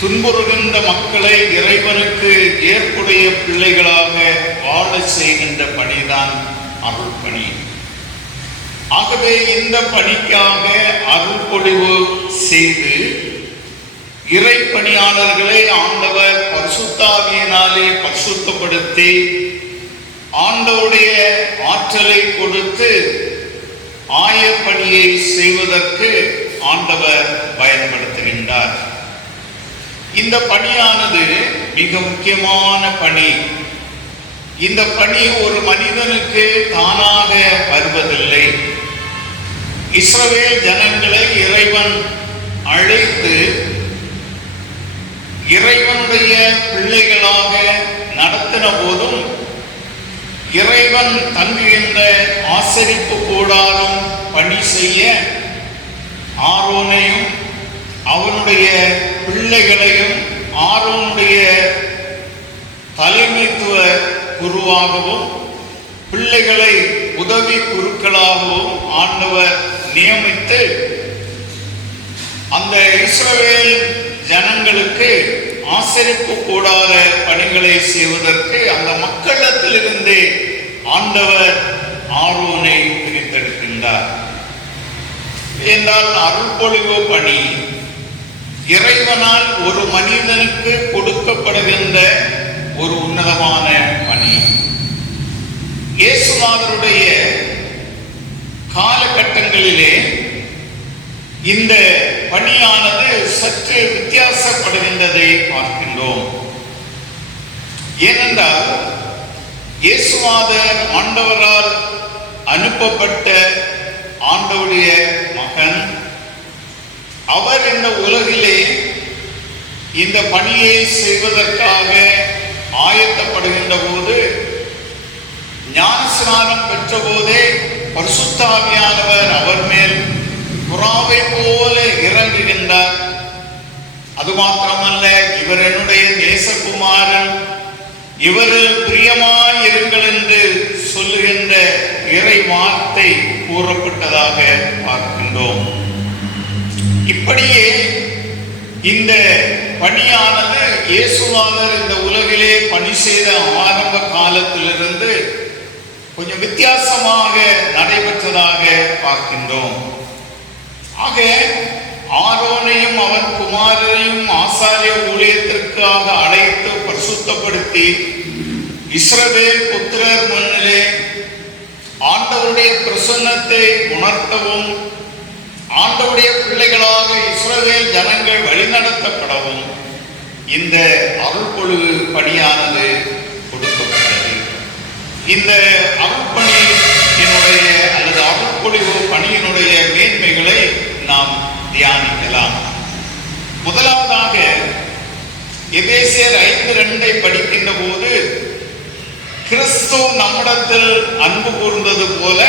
துன்புறுகின்ற மக்களை இறைவனுக்கு ஏற்புடைய பிள்ளைகளாக வாழ செய்கின்ற பணிதான் அருள்பணி. ஆகவே இந்த பணிக்காக அருள்பொழிவு செய்து இறைப்பணியாளர்களை ஆண்டவர் பரிசுத்தாவியினாலே பரிசுத்தப்படுத்தி ஆண்டவருடைய ஆற்றலை கொடுத்து ஆயப்பணியை செய்வதற்கு ஆண்டவர் பயன்படுத்துகின்றார். இந்த பணியானது மிக முக்கியமான பணி. இந்த பணி ஒரு மனிதனுக்கு தானாக வருவதில்லை. இஸ்ரவேல் ஜனங்களை இறைவன் அழைத்து இறைவனுடைய பிள்ளைகளாக நடத்தின போதும் இறைவன் தங்குகின்ற ஆசரிப்பு கூடாரம் பணி செய்ய ஆரோனையும் அவனுடைய பிள்ளைகளையும் ஆரோனுடைய தலைமைத்துவ குருவாகவும் பிள்ளைகளை உதவி குருக்களாகவும் ஆண்டவர் நியமித்து அந்த இஸ்ரவேல் ஜனங்களுக்கு ஆசரிப்பு கூடார பணிகளை செய்வதற்கு அந்த மக்களிடத்திலிருந்தே ஆண்டவர் ஆரோனை பிரித்தெடுக்கின்றார். என்றால் அருள்பொழிவு பணி இறைவனால் ஒரு மனிதனுக்கு கொடுக்கப்படுகின்ற ஒரு உன்னதமான பணி. இயேசுநாதருடைய காலகட்டங்களிலே இந்த பணியானது சற்று வித்தியாசப்படுகின்றதை பார்க்கின்றோம். ஏனென்றால் இயேசுநாதர் ஆண்டவரால் அனுப்பப்பட்ட ஆண்டவருடைய மகன். அவர் இந்த உலகிலே இந்த பணியை செய்வதற்காக ஆயத்தப்படுகின்ற போது ஞானஸ்நானம் பெற்ற போதே பரிசுத்த ஆவியானவர் அவர் மேல் புறாவை போல இறங்குகின்றார். அது மாத்திரமல்ல, இவர் என்னுடைய நேசகுமாரன், இவரில் பிரியமாய் இருங்கள் என்று சொல்லுகின்ற இறை வார்த்தை கூறப்பட்டதாக பார்க்கின்றோம். இப்படியே இந்த பணியானது இயேசுநாதர் இந்த உலகிலே பணி செய்த ஆரம்ப காலத்திலிருந்து கொஞ்சம் வித்தியாசமாக நடைபெற்றதாக பார்க்கின்றோம். ஆக ஆரோனையும் அவன் குமாரரையும் ஆசாரிய ஊழியத்திற்காக அழைத்து பரிசுத்தப்படுத்தி இஸ்ரவேல் புத்திரர் முன்னிலே ஆண்டவருடைய பிரசன்னத்தை உணர்த்தவும் ஆண்டவருடைய பிள்ளைகளாக இஸ்ரவேல் ஜனங்கள் வழிநடத்தப்படவும் இந்த அருள்பொழிவு பணியானது கொடுக்கப்பட்டது. இந்த அருள்பணியினுடைய அல்லது அருள்பொழிவு பணியினுடைய மேன்மைகளை நாம் தியானிக்கலாம். முதலாவதாக எபேசியர் 5:2 படிக்கின்ற போது கிறிஸ்து நம்மிடத்தில் அன்பு கூர்ந்தது போல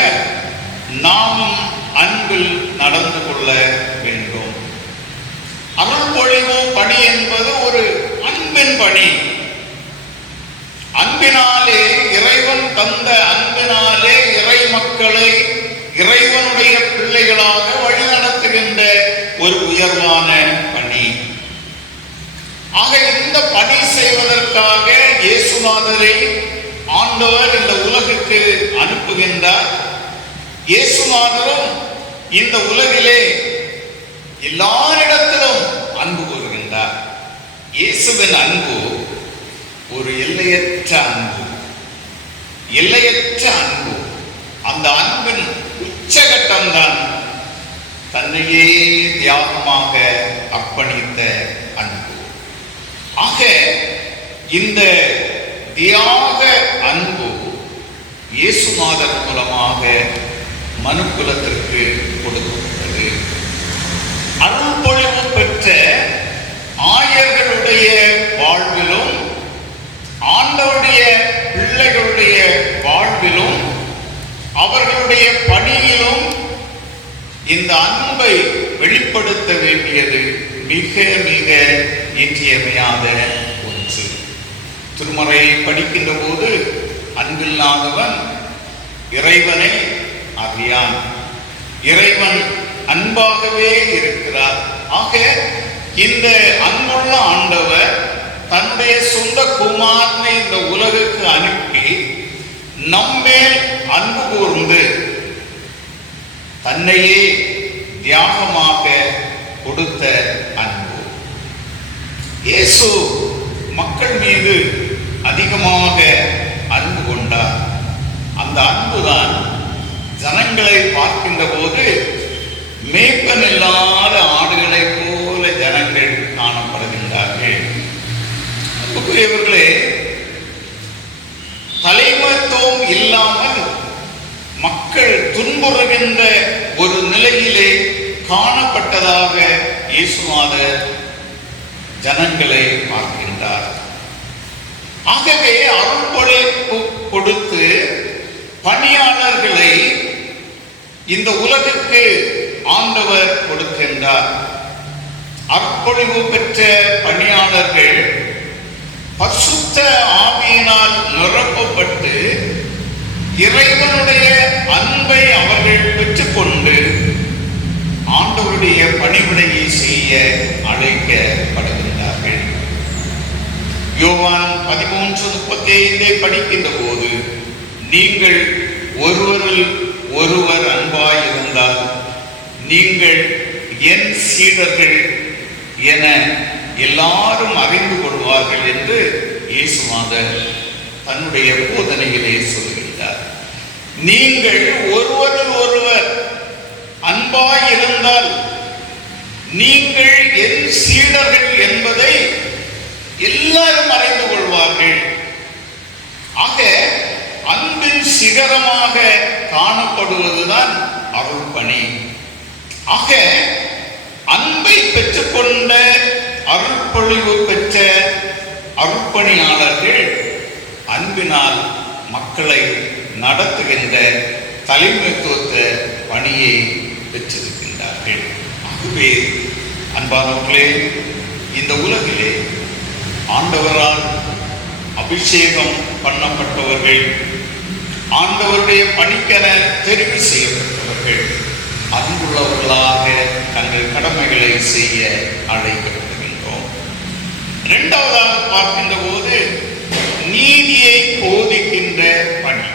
நாமும் அன்பில் நடந்து கொள்ள வேண்டும். அருள்பொழிவு பணி என்பது ஒரு அன்பின் பணி. அன்பினாலே இறைவன் தந்த அன்பினாலே இறை மக்களை இறைவனுடைய பிள்ளைகளாக வழிநடத்துகின்ற ஒரு உயர்வான பணி. ஆக இந்த பணி செய்வதற்காக இயேசுநாதரை ஆண்டவர் இந்த உலகுக்கு அனுப்புகின்றார். இயேசுநாதரும் இந்த உலகிலே எல்லாரிடத்திலும் அன்பு கூறுகின்றார். இயேசுவின் அன்பு ஒரு எல்லையற்ற அன்பு, எல்லையற்ற அன்பு. தன்னையே தியாகமாக அர்ப்பணித்த அன்பு. ஆக இந்த தியாக அன்பு இயேசுநாதர் மூலமாக மனுக்குலத்திற்கு கொடுக்கப்பட்டது. அருள்பொழிவு பெற்ற ஆயர்களுடைய வாழ்விலும் ஆண்டவருடைய பிள்ளைகளுடைய வாழ்விலும் அவர்களுடைய பணியிலும் இந்த அன்பை வெளிப்படுத்த வேண்டியது மிக மிக இன்றியமையாத ஒன்று. திருமறையை படிக்கின்ற போது அன்பில்லாதவன் இறைவனை அறியான். இறைவன் அன்பாகவே இருக்கிறார். ஆக இந்த அன்புள்ள ஆண்டவர் தன்னுடைய சொந்த குமாரனை இந்த உலகுக்கு அனுப்பி நம்மேல் அன்பு கூர்ந்து தன்னையே தியாகமாக கொடுத்த அன்பு. இயேசு மக்கள் மீது அதிகமாக அன்பு கொண்டார். அந்த அன்புதான் ஜனங்களை பார்க்கின்ற போது மேய்ப்பன் இல்லாத ஆடுகளைப் போல ஜனங்கள் காணப்படுகின்றார்கள். அன்புக்குரியவர்களே, தலைமைத்துவம் இல்லாமல் மக்கள் துன்புறுகின்ற ஒரு நிலையிலே காணப்பட்டதாக இயேசுநாதர் ஜனங்களை பார்க்கின்றார். ஆகவே அருள்பொழிவு கொடுத்து பணியாளர்களை இந்த உலகிற்கு ஆண்டவர் கொடுக்கின்றார். அருள்பொழிவு பெற்ற பணியாளர்கள் பரிசுத்த ஆவியினால் நிரப்பப்பட்டு இறைவனுடைய அன்பை அவர்கள் பெற்றுக்கொண்டு ஆண்டவருடைய பணிவிடையை செய்ய அழைக்கப்படுகின்றார்கள். யோவான் 13:35 படிக்கின்ற போது, நீங்கள் ஒருவரில் ஒருவர் அன்பாயிருந்தால் நீங்கள் என் சீடர்கள் என எல்லாரும் அறிந்து கொள்வார்கள் என்று இயேசுநாதர் தன்னுடைய போதனையிலே சொல்கின்றார். நீங்கள் ஒருவரில் ஒருவர் அன்பாயிருந்தால் நீங்கள் என் சீடர்கள் என்பதை எல்லாரும் அறிந்து கொள்வார்கள். ஆக அன்பின் சிகரமாக காணப்படுவதுதான் அருள் பணி. ஆக அன்பை பெற்றுக்கொண்ட அருள்பொழிவு பெற்ற அருள்பணியாளர்கள் அன்பினால் மக்களை நடத்துகின்ற தலைமைத்துவ பணியை பெற்றிருக்கின்றார்கள். ஆகவே அன்பானவர்களே, இந்த உலகிலே ஆண்டவரால் அபிஷேகம் பண்ணப்பட்டவர்கள், ஆண்டவருடைய பணிக்கென தெரிவு செய்யப்பட்டவர்கள் அன்புள்ளவர்களாக தங்கள் கடமைகளை செய்ய அழைக்கப்படுகின்றோம். இரண்டாவதாக பார்க்கின்ற போது நீதியை போதிக்கின்ற பணி.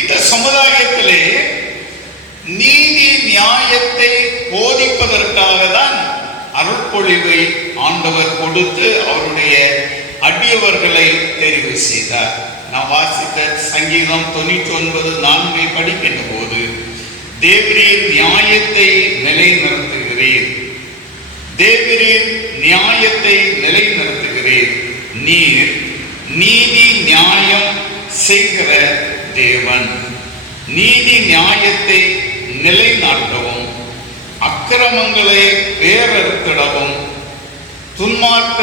இந்த சமுதாயத்திலே நீதி நியாயத்தை போதிப்பதற்காக தான் அருள்பொழிவை ஆண்டவர் கொடுத்து அவருடைய அடியவர்களை தெரிவு செய்தார். நான் வாசித்த சங்கீதம் 99:4 படிக்கின்ற போது, தேவரீர் நியாயத்தை நிலைநிறுத்துகிறீர், தேவரீர் நியாயத்தை நிலைநிறுத்துகிறீர், நீர் நீதி நியாயம் செய்கிற தேவன், நீதி நியாயத்தை நிலைநாட்டவும் அக்கிரமங்களை வேறறுத்திடவும் துன்மார்க்க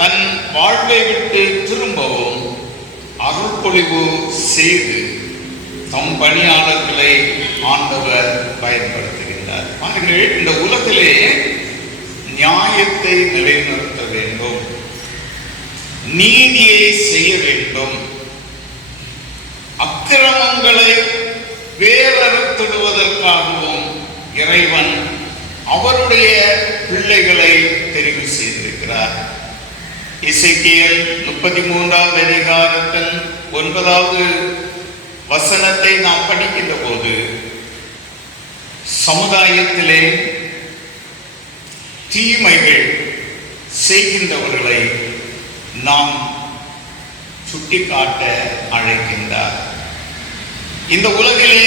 தன் வாழ்வை விட்டு திரும்பவும் அருள்பொழிவு செய்து தம் பணியாளர்களை ஆண்டவர் பயன்படுத்துகின்றார். பாருங்கள், இந்த உலகிலே நியாயத்தை நிலைநிறுத்த வேண்டும், நீதியை செய்ய வேண்டும், அக்கிரமங்களை வேறறுத்திடுவதற்காகவும் இறைவன் அவருடைய பிள்ளைகளை தெரிவு செய்திருக்கிறார். எசேக்கியேல் 33 அதிகாரத்தின் 9வது வசனத்தை நாம் படிக்கின்ற போது, சமுதாயத்திலே தீமைகள் செய்கின்றவர்களை நாம் சுட்டிக்காட்ட அழைக்கின்றார். இந்த உலகிலே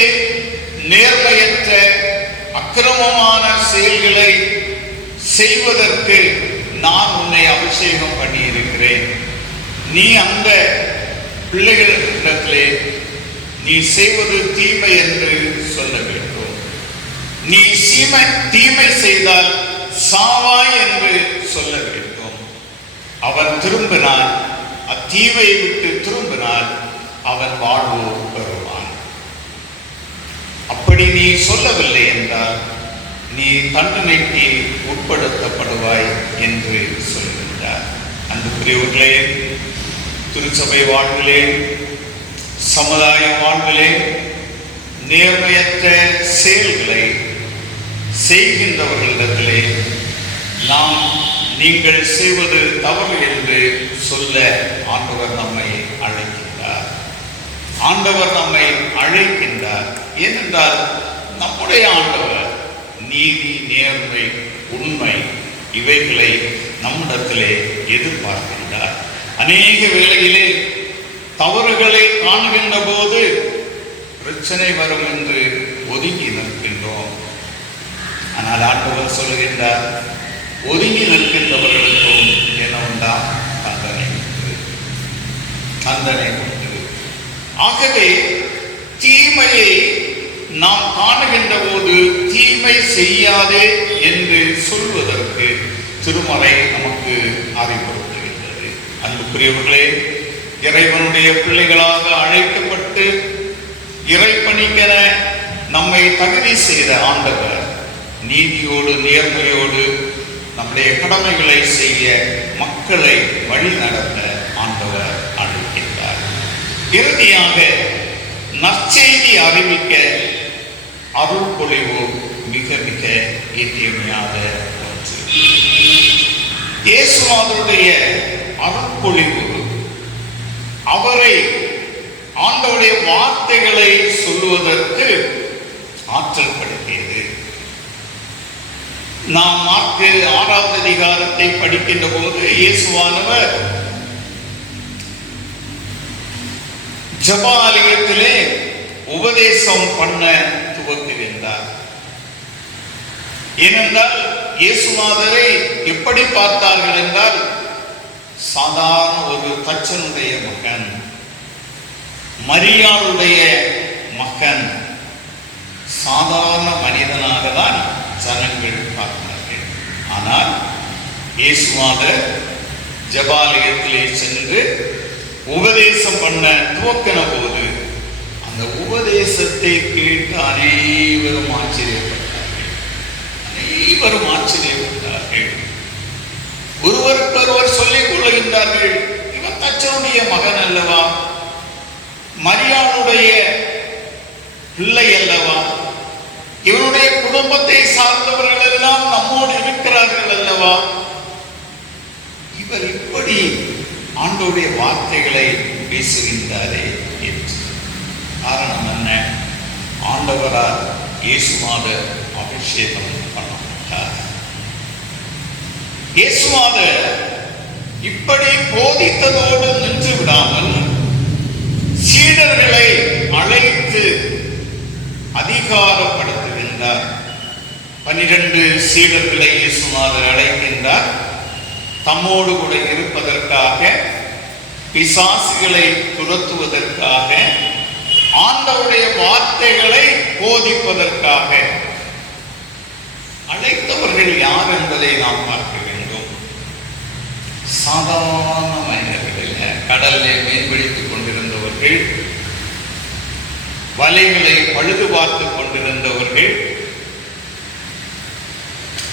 நேர்மையற்ற அக்கிரமமான செயல்களை செய்வதற்கு நான் உன்னை அபிஷேகம் பண்ணியிருக்கிறேன். நீ அந்த பிள்ளைகளிடத்திலே நீ செய்வது தீமை என்று சொல்ல வேண்டும். நீ தீமை செய்தால் சாவாய் என்று சொல்ல வேண்டும். அவன் திரும்பினான், அத்தீமையை விட்டு திரும்பினால் அவன் வாழ்வு பெறுவான். அப்படி நீ சொல்லவில்லை என்றால் நீ தண்டனைக்கு உட்படுத்தப்படுவாய் என்று சொல்கின்றார். அன்புக்குரியவர்களே, திருச்சபை வாழ்விலே, சமுதாய வாழ்விலே நேர்மையற்ற செயல்களை செய்கின்றவர்களிடத்திலே நாம் நீங்கள் செய்வது தவறு என்று சொல்ல ஆண்டவர் நம்மை அழைக்கின்றார். ஆண்டவர் நம்மை அழைக்கின்றார். ஏனென்றால் நம்முடைய ஆண்டவர் நீதி, நேர்மை, உண்மை இவைகளை நம்மிடத்திலே எதிர்பார்க்கின்றார். அநேக வேளையிலே தவறுகளை காணுகின்ற போது பிரச்சனை வரும் என்று ஒதுங்கி நிற்கின்றோம். ஆனால் ஆண்டவர் சொல்லுகின்றார், ஒதுங்கி நிற்கின்றவர்களுக்கும் என்ன உண்டா? தண்டனை உண்டு. ஆகவே தீமையை நாம் காணுகின்ற போது தீமை செய்யாதே என்று சொல்வதற்கு திருமறை நமக்கு அறிவுறுத்துகின்றது. அன்புக்குரியவர்களே, இறைவனுடைய பிள்ளைகளாக அழைக்கப்பட்டு இறைப்பணிக்கென நம்மை தகுதி செய்த ஆண்டவர் நீதியோடு நேர்மையோடு நம்முடைய கடமைகளை செய்ய மக்களை வழி நடத்த ஆண்டவர் அழைக்கின்றார். இறுதியாக நற்செய்தி அறிவிக்க அருள் பொழிவு மிக மிக இன்றியமையாத ஒன்று. இயேசுவாதருடைய அருள் பொழிவு அவரை ஆண்டவருடைய வார்த்தைகளை சொல்லுவதற்கு ஆற்றல் படுத்தியது. நாம் மார்க்கு 6வது அதிகாரத்தை படிக்கின்ற போது இயேசுவானவர் ஜபாலயத்திலே உபதேசம் பண்ண துவங்குகின்றார். ஏனென்றால் இயேசுநாதரை எப்படி பார்த்தார்கள் என்றால், சாதாரண ஒரு தச்சனுடைய மகன், மரியாளுடைய மகன், சாதாரண மனிதனாக தான் ஜனங்கள் பார்த்தார்கள். ஆனால் இயேசுநாதர் ஜபாலயத்திலே சென்று உபதேசம் பண்ண துவக்கின போது அந்த உபதேசத்தை கேட்டு அனைவரும் ஆச்சரியப்பட்டார்கள். ஒருவருக்கொருவர் சொல்லிக் கொள்ளுகின்றார்கள், இவன் தச்சனுடைய மகன் அல்லவா, மரியாளுடைய பிள்ளை அல்லவா, இவனுடைய குடும்பத்தை சார்ந்தவர்கள் எல்லாம் நம்மோடு இருக்கிறார்கள் அல்லவா, இவர் இப்படி ஆண்டவருடைய வார்த்தைகளை பேசுகின்றாரே என்று. காரணம் என்ன? ஆண்டவரால் இயேசுநாதர் அபிஷேகம் பண்ணப்பட்டார். இயேசுநாதர் இப்படி போதித்ததோடு நின்று விடாமல் சீடர்களை அழைத்து அதிகாரப்படுத்துகின்றார். 12 சீடர்களை இயேசுநாதர் அழைக்கின்றார். தம்மோடு கூட இருப்பதற்காக, பிசாசுகளை துரத்துவதற்காக, ஆண்டவருடைய வார்த்தைகளை போதிப்பதற்காக அழைத்தவர்கள் யார் என்பதை நாம் பார்க்க வேண்டும். சாதாரண மனிதர்கள், கடலிலே மீன்பிடித்துக் கொண்டிருந்தவர்கள், வலைகளை பழுது பார்த்துக் கொண்டிருந்தவர்கள்,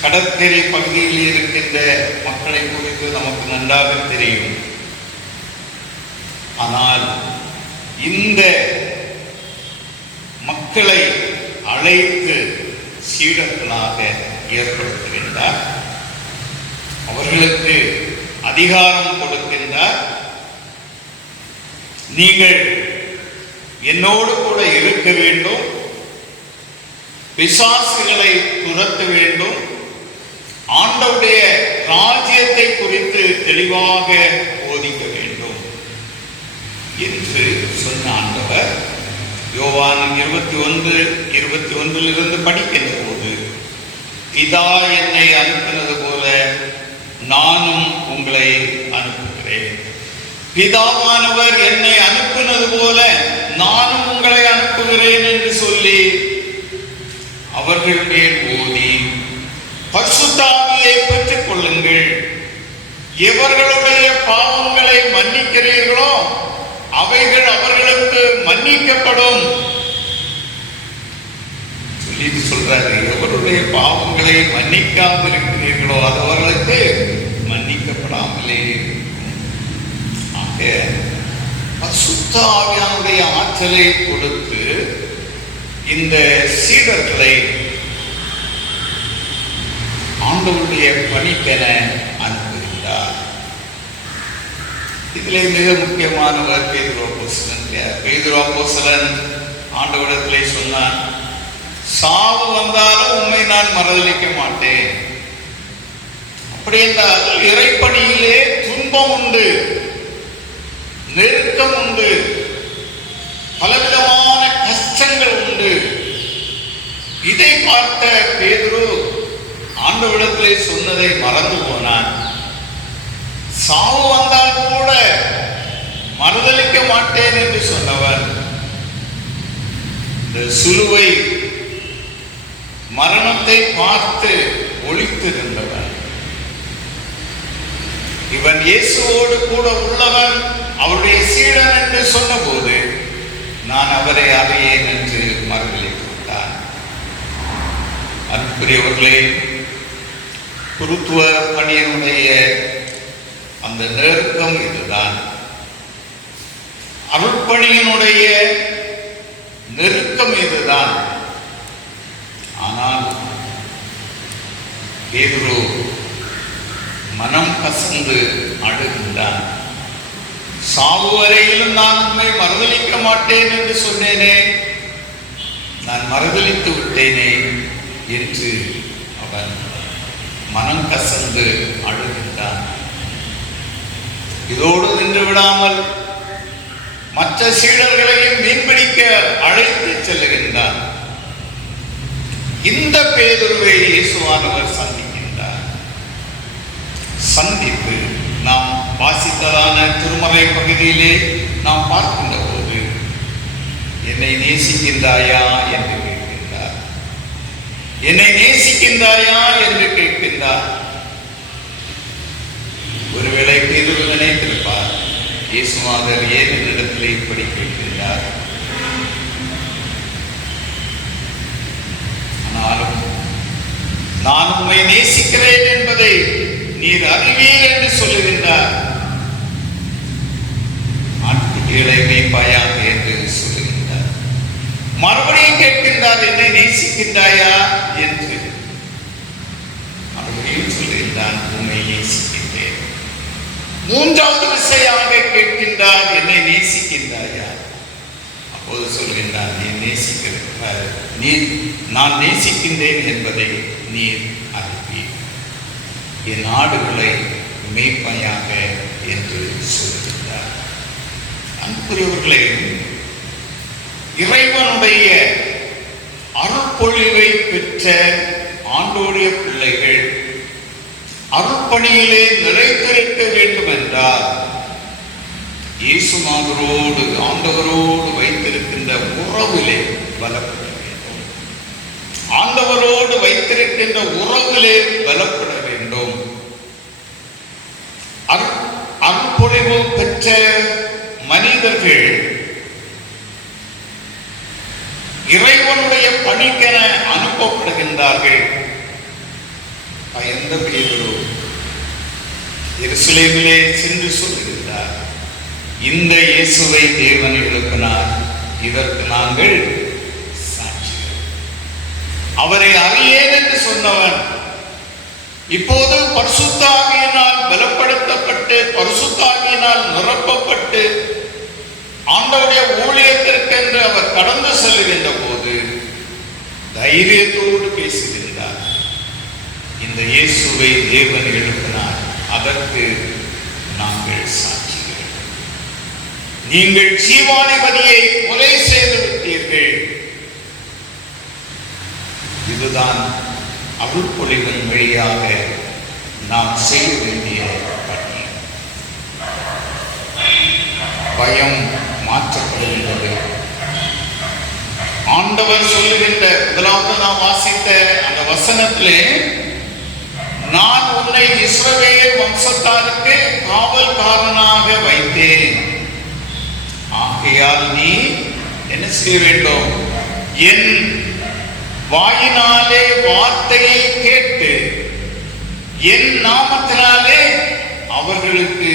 கடற்கரை பகுதியில் இருக்கின்ற மக்களை குறித்து நமக்கு நன்றாக தெரியும். ஆனால் இந்த மக்களை அழைத்து சீடர்களாக ஏற்படுத்துகின்றார். அவர்களுக்கு அதிகாரம் கொடுக்கின்றார். நீங்கள் என்னோடு கூட இருக்க வேண்டும், பிசாசுகளை துரத்த வேண்டும், ஆண்டவருடைய ராஜ்யத்தை குறித்து தெளிவாக போதிக்க வேண்டும் என்று சொன்ன ஆண்டவர் யோவான் 21:21 படிக்கின்ற போது பிதா என்னை அனுப்பினது போல நானும் உங்களை அனுப்புகிறேன். பிதாவானவர் என்னை அனுப்பினது போல நானும் உங்களை அனுப்புகிறேன் என்று சொல்லி அவர்கள் மேல் ஓதி, பரிசுத்த ஆவியை பெற்றுக் கொள்ளுங்கள், எவர்களுடைய பாவங்களை மன்னிக்கிறீர்களோ அவைகள் அவர்களுக்கு மன்னிக்கப்படும் சொல்லி சொல்றாரு. எவருடைய பாவங்களை மன்னிக்காமல் இருக்கிறீர்களோ அது அவர்களுக்கு மன்னிக்கப்படாமலே. ஆக பரிசுத்த ஆவியானுடைய ஆற்றலை கொடுத்து இந்த சீடர்களை ஆண்டவருடைய பணிக்கென அனுப்புகின்றார். இதிலே மிக முக்கியமானவர் பேதுரு அப்போஸ்தலன். பேதுரு அப்போஸ்தலன் ஆண்டவரிடத்திலே சொன்னான், சாவு வந்தாலும் உண்மை நான் மறுதலிக்க மாட்டேன். அப்படி என்றால் இறைப்பணியிலே துன்பம் உண்டு, நெருக்கம் உண்டு, பலவிதமான கஷ்டங்கள் உண்டு. இதை பார்த்த பேதுரு ஆண்டவரிடத்திலே சொன்னதை மறந்து போனான். சாவு வந்தால் கூட மறுதலிக்க மாட்டேன் என்று சொன்னவன், இந்த சிலுவை மரணத்தை பார்த்து ஒளித்திருந்தவன், இவன் இயேசுவோடு கூட உள்ளவன், அவருடைய சீடன் என்று சொன்னபோது நான் அவரை அறியேன் என்று மறுதலித்து விட்டான். அன்புக்குரியவர்களே, குருத்துவ பணியினுடைய அந்த நெருக்கம் இதுதான். அருட்பணியினுடைய நெருக்கம் இதுதான். ஆனால் பேதுரு மனம் கசந்து அழுகின்றான். சாவு வரையிலும் நான் உண்மை மறுதலிக்க மாட்டேன் என்று சொன்னேனே, நான் மறுதலித்து விட்டேனே என்று அவன் மனம் கசந்து அழுகின்றான். இதோடு நின்று விடாமல் மற்ற சீடர்களையும் மீன்பிடிக்க அழைத்து செல்லுகின்றான். இந்த பேதுருவை இயேசுவானவர் சந்திக்கின்றார். சந்தித்து நாம் வாசித்ததான திருமறை பகுதியிலே நாம் பார்க்கின்ற போது, என்னை நேசிக்கின்றாயா என்று கேட்கின்றார். என்னை நேசிக்கின்றாயா என்று கேட்கின்றார். ஒருவேளை பேதுரு நினைத்திருப்பார், இயேசுவானவர் ஏன் என்னிடத்திலே இப்படி கேட்கின்றார்? ஆனாலும் நான் உம்மை நேசிக்கிறேன் என்பதை நீர் அறிவீர் என்று சொல்லுகின்றார். ஆட்டுக்குட்டிகளை மேய்ப்பாயாக என்று சொல்லுகின்றார். மறுபடியும் கேட்கின்றார், என்னை நேசிக்கின்றாயா என்று. மறுபடியும் சொல்லுகின்றான், உம்மை நேசிக்கின்றேன். மூன்றாவது விசையாக கேட்கின்றார், என்னை நேசிக்கின்றாயா? அப்போது சொல்கின்றார், நான் நேசிக்கின்றேன் என்பதை நீர் அறிவீர், என் ஆடுகளை மேய்ப்பாயாக என்று சொல்கின்றார். அன்புக்குரியவர்களே, இறைவனுடைய அருட்பொழிவை பெற்ற ஆண்டோடைய பிள்ளைகள் அருட்பணியிலே நிலைத்திருக்க வேண்டும் என்றால் இயேசுநாதரோடு ஆண்டவரோடு வைத்திருக்கின்ற உறவிலே பலப்பட வேண்டும். ஆண்டவரோடு வைத்திருக்கின்ற உறவிலே பலப்பட வேண்டும். அருட்பொழிவு பெற்ற மனிதர்கள் இறைவனுடைய பணிக்கென அனுப்பப்படுகின்றார்கள். பயந்த பேதுரு எருசலேமிலே சென்று சொல்லுகின்றார், இந்த இயேசுவை தேவன் எழுப்பினார், இதற்கு நாங்கள் சாட்சிகள். அவரை அறியேன் என்று சொன்னவன் இப்போது பரிசுத்த ஆவியினால் பலப்படுத்தப்பட்டு பரிசுத்த ஆவியினால் நிரப்பப்பட்டு ஆண்டவருடைய ஊழியத்திற்கென்று அவர் கடந்து செல்லுகின்ற போது தைரியத்தோடு பேசுகின்றார். இந்த இயேசுவை தேவன் எழுப்பினார், அதற்கு நாங்கள் சாட்சிகள். நீங்கள் ஜீவாதிபதியை கொலை செய்து விட்டீர்கள். இதுதான் அருள் பொழிவின் வழியாக நாம் செய்ய வேண்டிய பணி. பயம் மாற்றப்படுகின்றது. ஆண்டவர் சொல்லுகின்ற முதலாவது நாம் வாசித்த அந்த வசனத்திலே, நான் உன்னை இஸ்ரவேல் வம்சத்தாருக்கு காவல்காரனாக வைத்தேன், ஆகையால் நீ என்ன செய்ய வேண்டும்? என் வாயினாலே வார்த்தையை கேட்டு என் நாமத்தினாலே அவர்களுக்கு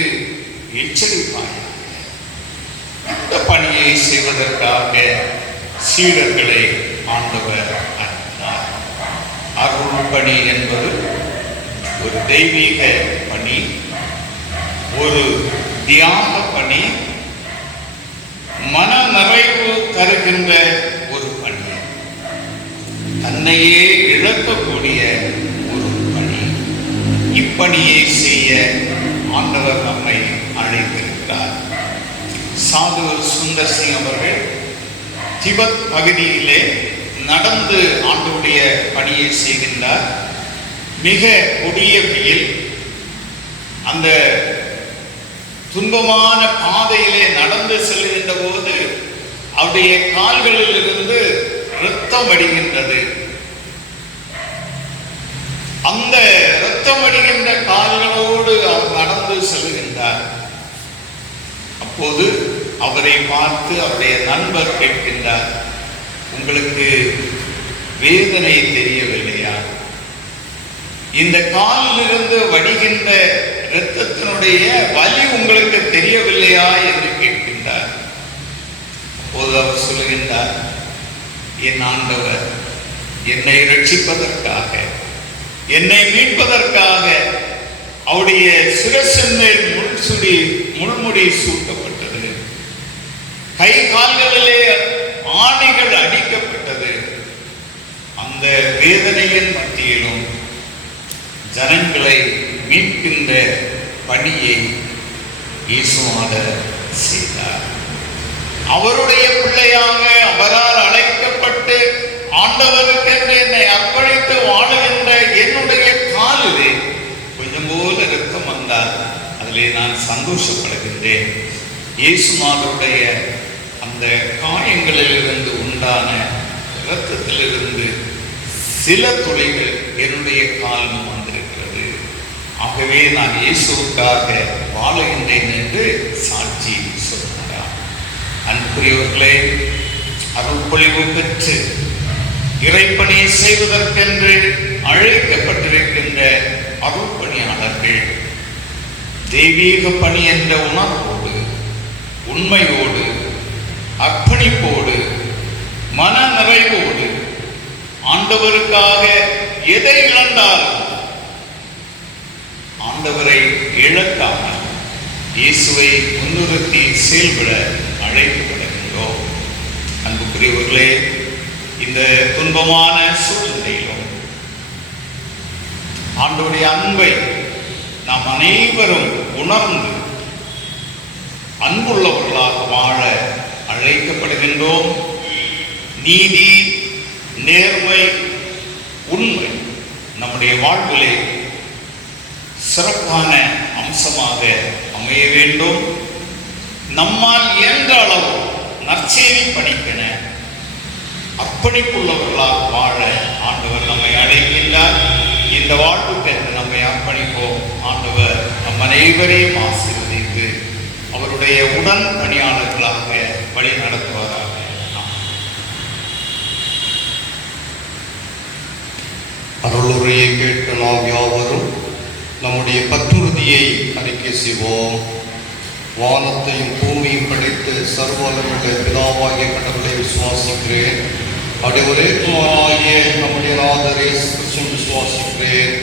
எச்சரிப்பாய். இந்த பணியை செய்வதற்காக சீடர்களை ஆண்டவர் அனுப்பினார். அருள் பணி என்பது ஒரு தெய்வீக பணி, ஒரு தியாக பணி, மன நிறைவு தருகின்ற ஒரு பணி, தன்னையே இழக்கக்கூடிய ஒரு பணி. இப்பணியை செய்ய ஆண்டவர் நம்மை அழைத்திருக்கிறார். சாது சுந்தர் சிங் அவர்கள் திபெத் பகுதியிலே நடந்து ஆண்டவருடைய பணியை செய்கின்றார். மிக கொடிய வெயில், அந்த துன்பமான பாதையிலே நடந்து செல்கின்ற போது அவருடைய கால்களில் இருந்து இரத்தம் வடிகின்றது. அந்த இரத்தம் வடிகின்ற கால்களோடு அவர் நடந்து செல்கின்றார். அப்போது அவரை பார்த்து அவருடைய நண்பர் கேட்கின்றார், உங்களுக்கு வேதனை தெரியவில்லையா? இந்த காலிலிருந்து வடிகின்ற இரத்தத்தினுடைய வலி உங்களுக்கு தெரியவில்லையா என்று கேட்கின்றார். அப்போது அவர் சொல்லுகின்றார், என் ஆண்டவர் என்னை ரட்சிப்பதற்காக, என்னை மீட்பதற்காக அவருடைய சிரசின் மேல் முள்முடி சூட்டப்பட்டது, கை கால்களிலே ஆணிகள் அடிக்கப்பட்டது. அந்த வேதனையின் மத்தியிலும் ஜனங்களை மீட்கின்ற பணியை இயேசுவானவர் செய்தார். அவருடைய பிள்ளையாக அவரால் அழைக்கப்பட்டு ஆண்டவருக்கென்று என்னை அர்ப்பணித்து வாழுகின்ற என்னுடைய காலிலே கொஞ்சம் போல இரத்தம் வந்தால் அதிலே நான் சந்தோஷப்படுகின்றேன். இயேசுவானவருடைய அந்த காயங்களிலிருந்து உண்டான இரத்தத்திலிருந்து சில துளிகள் என்னுடைய காலிலும் வந்திருக்கிறது. ஆகவே நான் இயேசுவுக்காக வாழுகின்றேன் என்று சாட்சி சொல்கிறார். அன்புக்குரியவர்களே, அருள்பொழிவு பெற்று இறைப்பணியை செய்வதற்கென்று அழைக்கப்பட்டிருக்கின்ற அருள்பணியாளர்கள் தெய்வீக பணி என்ற உணர்வோடு, உண்மையோடு, அர்ப்பணிப்போடு, மன நிறைவோடு ஆண்டவருக்காக எதை இழந்தாலும் ஆண்டவரை இழக்காமல் இயேசுவை முன்னிறுத்தி செயல்பட அழைக்கப்படுகின்றோம். அன்புக்குரியவர்களே, இந்த துன்பமான சூழ்நிலையிலும் ஆண்டவருடைய அன்பை நாம் அனைவரும் உணர்ந்து அன்புள்ளவர்களாக வாழ அழைக்கப்படுகின்றோம். நீதி, நேர்மை, உண்மை நம்முடைய வாழ்விலே சிறப்பான அம்சமாக அமைய வேண்டும். நம்மால் இயன்ற அளவு நற்செய்தி பணிக்கென அர்ப்பணிப்புள்ளவர்களாக வாழ ஆண்டவர் நம்மை அழைக்கின்றார். இந்த வாழ்வுக்கு நம்மை அர்ப்பணிப்போம். ஆண்டவர் நம் அனைவரையும் ஆசீர்வதித்து அவருடைய உடன் பணியாளர்களாக வழி நடத்துவாராக. அருளுரையை கேட்க நாம் யாவரும் நம்முடைய பற்றுறுதியை அறிக்கை செய்வோம். வானத்தையும் பூமியும் படைத்து சர்வவல்லமையுள்ள பிதாவாகிய கடவுளை விசுவாசிக்கிறேன். அவருடைய ஒரே குமாரனாகிய நம்முடைய நாதர் இயேசு கிறிஸ்துவை விசுவாசிக்கிறேன்.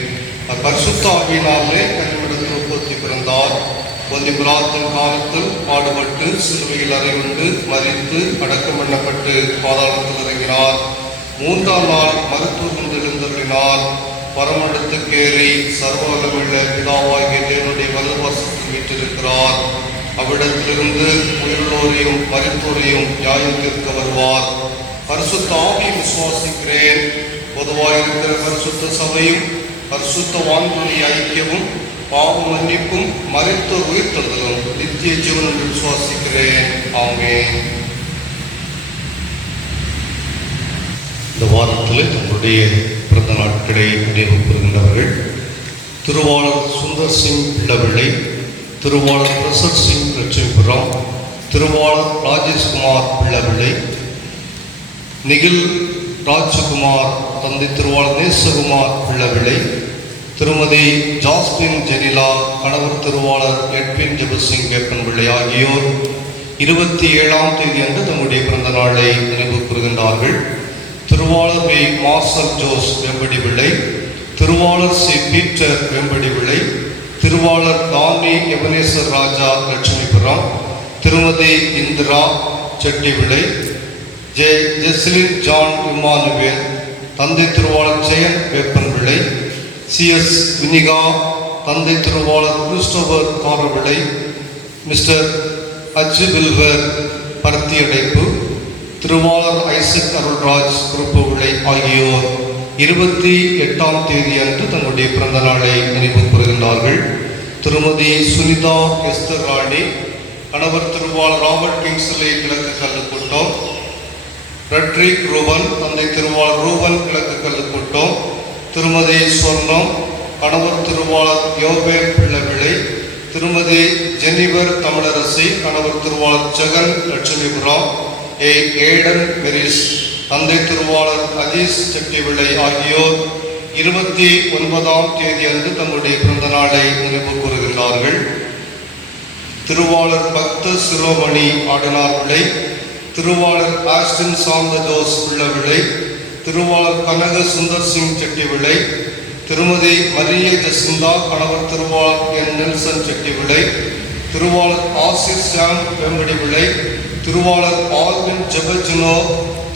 பரிசுத்த ஆவியினாலே கன்னிமரியாள் உற்பத்தி பிறந்தார். பொந்திய பிலாத்தின் காலத்தில் பாடுபட்டு சிலுவையில் அறையுண்டு மரித்து அடக்கம் பண்ணப்பட்டு பாதாளத்தில் இறங்கினார். 3ஆம் நாள் மருத்துவம் எழுந்தருளினார். பரமண்டத்துக்கேறி சர்வவல்லமையுள்ள பிதாவாகிய தேவனுடைய வலதுபார்சத்தில் வீற்றிருக்கிறார். அவ்விடத்திலிருந்து உயிருள்ளோரையும் மரித்தோரையும் நியாயம் தீர்க்க வருவார். பரிசுத்த ஆவியை விசுவாசிக்கிறேன். பொதுவாயிருக்கிற பரிசுத்த சபையும் பரிசுத்த வான்களுடைய ஐக்கியமும் பாவ மன்னிப்பும் மரித்தோர் உயிர்த்தெழுதலும் நித்திய ஜீவன் என்று விசுவாசிக்கிறேன். ஆமென். இந்த வாரத்தில் தங்களுடைய பிறந்த நாட்களை நினைவு கூறுகின்றவர்கள் திருவாளர் சுந்தர் சிங் பிள்ளவிளை, திருவாளர் பிரசத் சிங் லட்சுமிபுரம், திருவாளர் ராஜேஷ்குமார் பிள்ளவிளை, நிகில் ராஜ்குமார், தந்தை திருவாளர் நேசகுமார் பிள்ளவிளை, திருமதி ஜாஸ்மின் ஜெனிலா, கணவர் திருவாளர் எட்வின் ஜெபசிங் வேப்பன்பிள்ளை ஆகியோர் 27ஆம் தேதி அன்று தம்முடைய பிறந்த நாளை நினைவு கூறுகின்றார்கள். திருவாளர் வி மார்சல் ஜோஸ் வெம்படிவிளை, திருவாளர் சி பீட்டர் வெம்படிவிளை, திருவாளர் தானி எபனேசர் ராஜா லட்சுமிபுரம், திருமதி Indira Chettivilai, Jesline John Emmanuel, தந்தை திருவாளர் ஜெயன் வேப்பன்விளை, CS வினிகா, தந்தை திருவாளர் கிறிஸ்டோபர் காரவிளை, மிஸ்டர் அஜு வில்வர் பருத்தியடைப்பு, திருவாளர் ஐசக் அருள்ராஜ் குருப்புவிளை ஆகியோர் 28ஆம் தேதி அன்று தங்களுடைய பிறந்த நாளை நினைவு கூறுகின்றார்கள். திருமதி சுனிதா எஸ்தர் ராணி, கணவர் திருவாளர் ராபர்ட் கிங்ஸ்லே கிழக்கு கல்லுக்கூட்டம், ரெட்ரிக் ரூபன், தந்தை திருவாளர் ரூபன் கிழக்கு கல்லுக்கூட்டம், திருமதி ஸ்வர்ணம், கணவர் திருவாளர் யோபேல் பிள்ளவிளை, திருமதி ஜெனிவர் தமிழரசி, கணவர் திருவாளர் ஜெகன் லட்சுமிபுரம், ஏடன் மெரிஸ், தந்தை திருவாளர் அதீஸ் செட்டிவிளை ஆகியோர் 29ஆம் தேதி அன்று தங்களுடைய பிறந்த நாளை நினைவு கூறுகின்றார்கள். திருவாளர் பக்த சிரோமணி ஆடனார் விளை, திருவாளர் ஆஸ்டின் சாந்த ஜோஸ் பிள்ளவிளை, திருவாளர் கனக சுந்தர் சிங் செட்டிவிளை, திருமதி மரிய ஜசிந்தா, கணவர் திருவாளர் என் நெல்சன் செட்டிவிளை, திருவாளர் ஆசிர் சாம் வெம்படிவிளை, திருவாளர் ஆல்வின் ஜெபஜினோ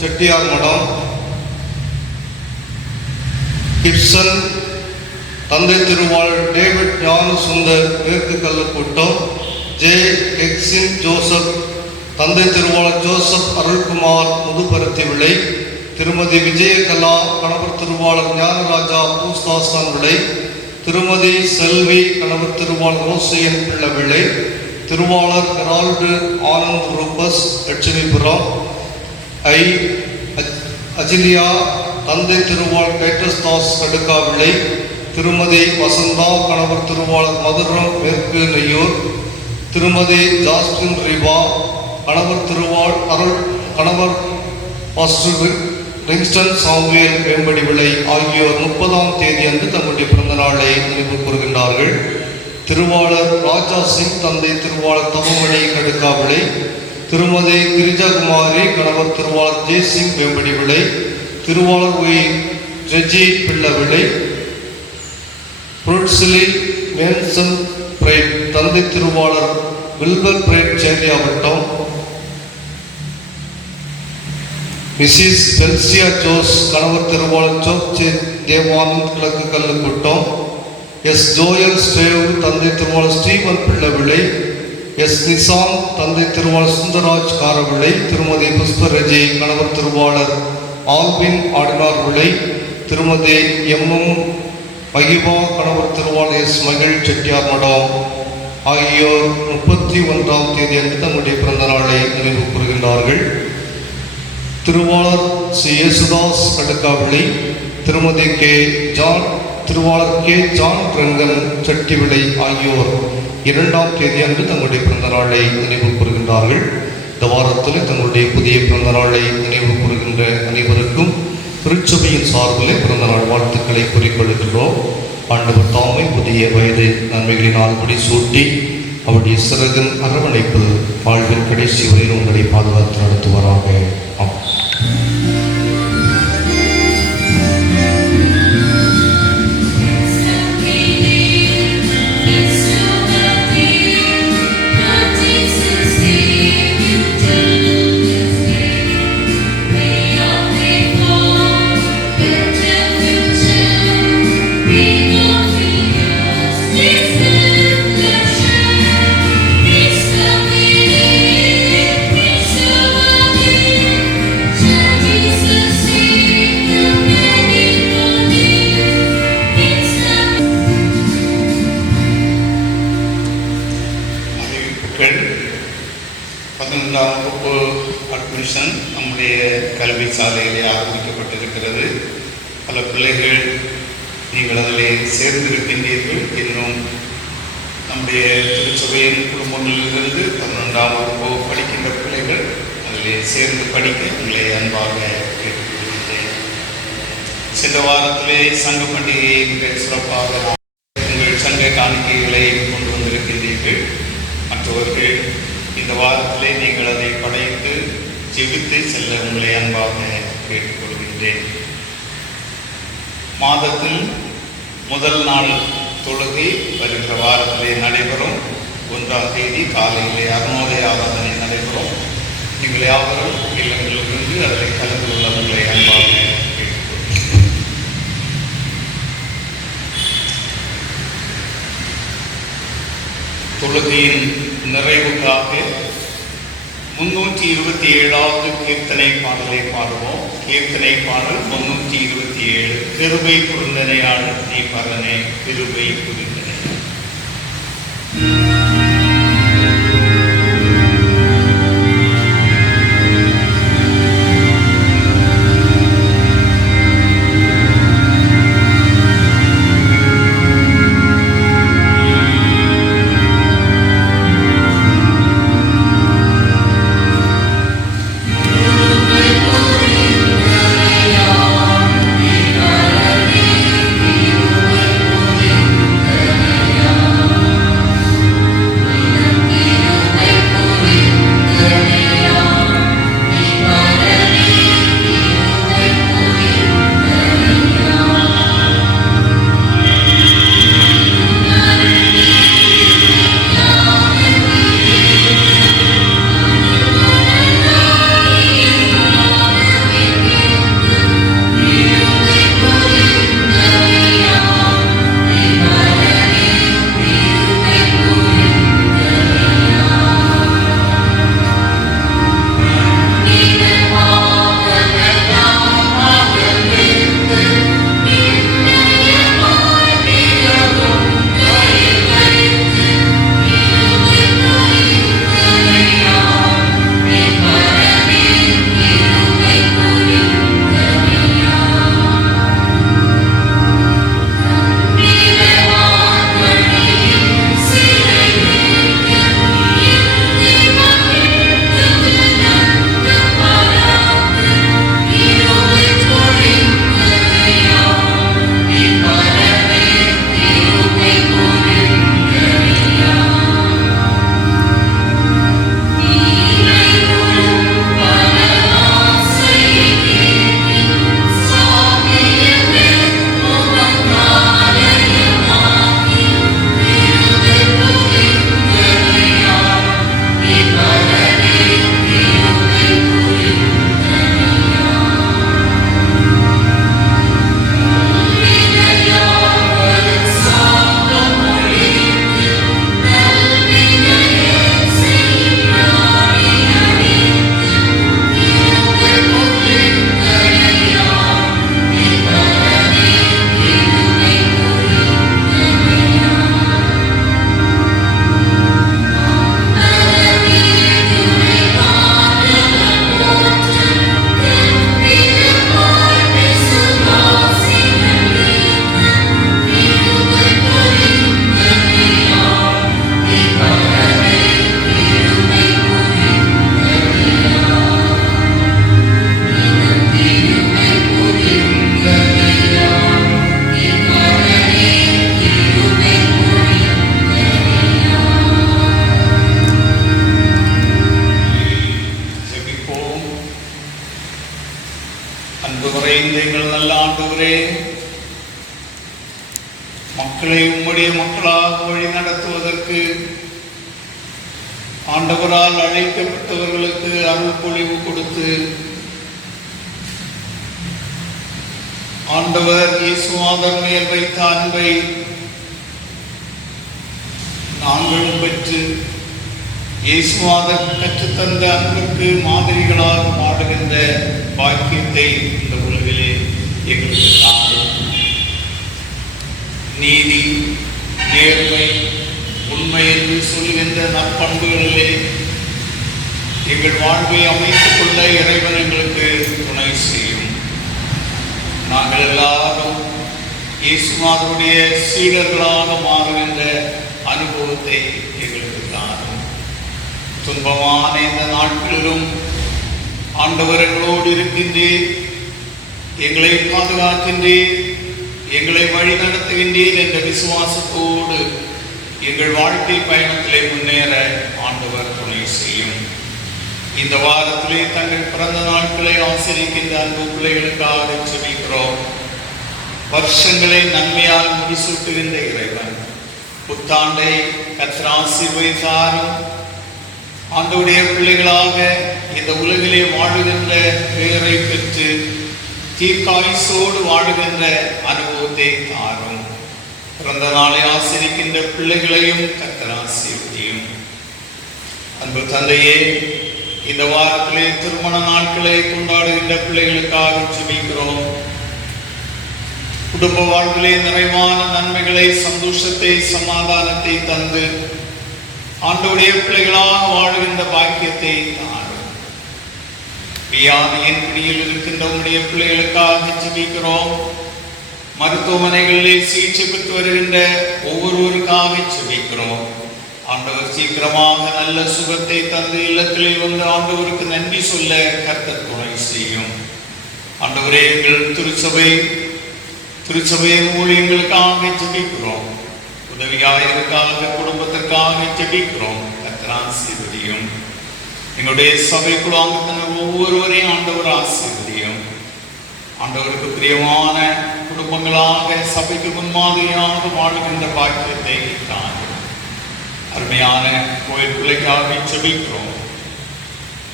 செட்டியார் மடம், கிப்சன், தந்தை திருவாளர் டேவிட் ஞான சுந்தர் மேற்கு கல்லுக்கூட்டம், ஜே எக்ஸின் ஜோசப், தந்தை திருவாளர் ஜோசப் அருள்குமார் முதுபருத்தி விளை, திருமதி விஜயகலா, கணவர் திருவாளர் ஞானராஜா பூஸ்தாஸ்தான் விளை, திருமதி செல்வி, கணவர் திருவாளர் ரோசையன் பிள்ள விளை, திருவாளர் ஹெரால்டு ஆனந்த் ரூபஸ் லட்சுமிபுரம், அஜிலியா, தந்தை திருவாளர் டைட்டஸ் தாஸ் கடுக்கா விளை, திருமதி வசந்தா, கணவர் திருவாளர் மதுரம் மேற்கு நெய்யூர், திருமதி ஜாஸ்டின் ரிவா, கணவர் கணவர் பாஸ்டர் ரிங்ஸ்டன் சாமுவேல் வேம்படி விளை ஆகியோர் 30ஆம் தேதி அன்று தங்களுடைய பிறந்த நாளை நினைவு கூறுகின்றார்கள். திருவாளர் ராஜா சிங், தந்தை திருவாளர் தவமணி கடுக்கா விளை, திருமதி கிரிஜாகுமாரி, கணவர் திருவாளர் ஜே சிங் வேம்படி விளை, திருவாளர் ஒய் ரெஜி பிள்ள விளை, புருட்சிலி மேன்சன் பிரைட், தந்தை திருவாளர் வில்பர் பிரைட் சேரியாவட்டம், மிஸ்ஸஸ் பெல்சியா ஜோஸ், கணவர் திருவாளர் ஜோப்சே தேவானந்த் கிழக்கு கல்லுக்கூட்டம், எஸ் ஜோயல் ஸ்டேவ், தந்தை திருவாளர் ஸ்டீவன் பிள்ளவிளை, எஸ் நிசாம், தந்தை திருவாளர் சுந்தராஜ் காரவிளை, திருமதி புஷ்பரஜி, கணவர் திருவாளர் ஆல்வின் ஆடினார் விளை, திருமதி எம்எம் மகிபா, கணவர் திருவாளர் எஸ் மகிழ் செட்டியார் மடம் ஆகியோர் 31ஆம் தேதி அன்று தங்களுடைய பிறந்த நாளை நினைவு கூறுகின்றார்கள். திருவாளர் சி யேசுதாஸ் கடுக்காவிளை, திருமதி திருவாளர் கே ஜான் ரங்கன் செட்டிவிளை ஆகியோர் 2ஆம் தேதி அன்று தங்களுடைய பிறந்த நாளை நினைவு கூறுகின்றார்கள். இந்த வாரத்தில் தங்களுடைய புதிய பிறந்த நாளை நினைவு கூறுகின்ற அனைவருக்கும் திருச்சபையின் சார்பில் பிறந்த நாள் வாழ்த்துக்களை குறிக்கொள்கின்றோம். ஆண்டவர் தாமை புதிய வயது நன்மைகளினால் முடி சூட்டி அவருடைய சிறகின் அரவணைப்பில் வாழ்வின் கடைசி வரையில் உங்களை பாதுகாத்து நடத்துவாராக. பாடசாலையிலே ஆரம்பிக்கப்பட்டிருக்கிறது. பல பிள்ளைகள் நீங்கள் அதிலே சேர்ந்திருக்கின்றீர்கள். இன்னும் நம்முடைய திருச்சபையின் குடும்பங்களிலிருந்து 11ஆம் வகுப்பு படிக்கின்ற பிள்ளைகள் அதிலே சேர்ந்து படிக்க உங்களை அன்பாக கேட்டுக்கொள்கின்றேன். சென்ற வாரத்திலே சங்க பண்டிகையை மிக சிறப்பாக உங்கள் சங்க காணிக்கைகளை கொண்டு வந்திருக்கின்றீர்கள். மற்றவர்கள் இந்த வாரத்திலே நீங்கள் அதை படைத்து ஜெபித்து செல்ல உங்களை அன்பாக கேட்டுக்கொள்கின்றேன். மாதத்தில் முதல் நாள் தொழுகை வருகிற வாரத்திலே நடைபெறும். 1ஆம் தேதி காலையிலே அருணோதய ஆராதனை நடைபெறும். நீங்கள் யாவரும் இல்லங்களிலிருந்து அதில் கலந்து கொள்ள உங்களை அன்பாக கேட்டுக்கொள்கிறேன். தொழுகையின் நிறைவுக்காக 327வது கீர்த்தனை பாடலை பாடுவோம். கீர்த்தனை பாடல் 327. கிருபை புரிந்தனையாள் நீ பரனே, கிருபை புரிந்தனையாள். மக்களை உம்முடைய மக்களாக வழி நடத்துவதற்கு ஆண்டவரால் அழைக்கப்பட்டவர்களுக்கு அருள் பொழிவு கொடுத்து ஆண்டவர் இயேசுவாதர் மேல் வைத்த அன்பை நாங்களும் பெற்று இயேசுவாதர் கற்றுத்தந்த அன்புக்கு மாதிரிகளாக மாறுகின்ற பாக்கியத்தை இந்த உலகிலே எங்களுக்கு தாரும். நீதி, நேர்மை, உண்மை என்று சொல்கின்ற நற்பண்புகளிலே எங்கள் வாழ்வை அமைத்துக் கொள்ள இறைவன் எங்களுக்கு துணை செய்யும். நாங்கள் எல்லாரும் இயேசுநாதருடைய சீடர்களாக மாறுகின்ற அனுபவத்தை எங்களுக்கு தாரும். துன்பமான இந்த நாட்களிலும் ஆண்டவர் எங்களோடு இருக்கின்றீர், எங்களை பாதுகாக்கின்றீர், எங்களை வழி நடத்துகின்றீர் என்ற விசுவாசத்தோடு எங்கள் வாழ்க்கை பயணத்திலே முன்னேற ஆண்டவர் துணை செய்யும். இந்த வாரத்திலே தங்கள் பிறந்த நாட்களை ஆசிரிக்கின்ற அன்பு பிள்ளைகளுக்காக ஜெபிக்கிறோம். வருஷங்களை நன்மையால் முடிசூட்டுகின்ற இறைவன் புத்தாண்டை கர்த்தர் ஆசீர்வதித்தாரும். ஆண்டவருடைய பிள்ளைகளாக இந்த உலகிலே வாழுகின்ற பெயரை பெற்று தீர்க்காயுசோடு வாழுகின்ற அனுபவத்தை தாரும். பிறந்த நாளை ஆசிரிக்கின்ற பிள்ளைகளையும் கர்த்தர் ஆசீர்வதியும். அன்பு தந்தையே, இந்த வாரத்திலே திருமண நாட்களை கொண்டாடுகின்ற பிள்ளைகளுக்காக ஜெபிக்கிறோம். குடும்ப வாழ்விலே நிறைவான நன்மைகளை, சந்தோஷத்தை, சமாதானத்தை தந்து ஆண்டவருடைய பிள்ளைகளாக வாழுகின்ற பாக்கியத்தை தாரும். வியாதியின் பிடியில் இருக்கின்ற உடைய பிள்ளைகளுக்காக ஜெபிக்கிறோம். மருத்துவமனைகளிலே சிகிச்சை பெற்று வருகின்ற ஒவ்வொருவருக்காக ஜெபிக்கிறோம். ஆண்டவர் சீக்கிரமாக நல்ல சுகத்தை தந்து இல்லத்திலே வந்து ஆண்டவருக்கு நன்றி சொல்ல கர்த்தர் துணை செய்யும். ஆண்டவரே, எங்கள் திருச்சபையின் ஊழியங்களுக்காக ஜெபிக்கிறோம். உதவியாளருக்காக, குடும்பத்திற்காக ஜெபிக்கிறோம். கர்த்தர் ஆசீர்வதியும். எங்களுடைய சபை குழாங்கத்தினர் ஒவ்வொருவரையும் ஆண்டவர் ஆசீர்வதியும். ஆண்டவருக்கு பிரியமான குடும்பங்களாக சபைக்கு முன்மாதிரியாக வாழ்கின்ற பாக்கியத்தை தாரும். அருமையான கோயில் பிள்ளைக்காக ஜெபிக்கிறோம்.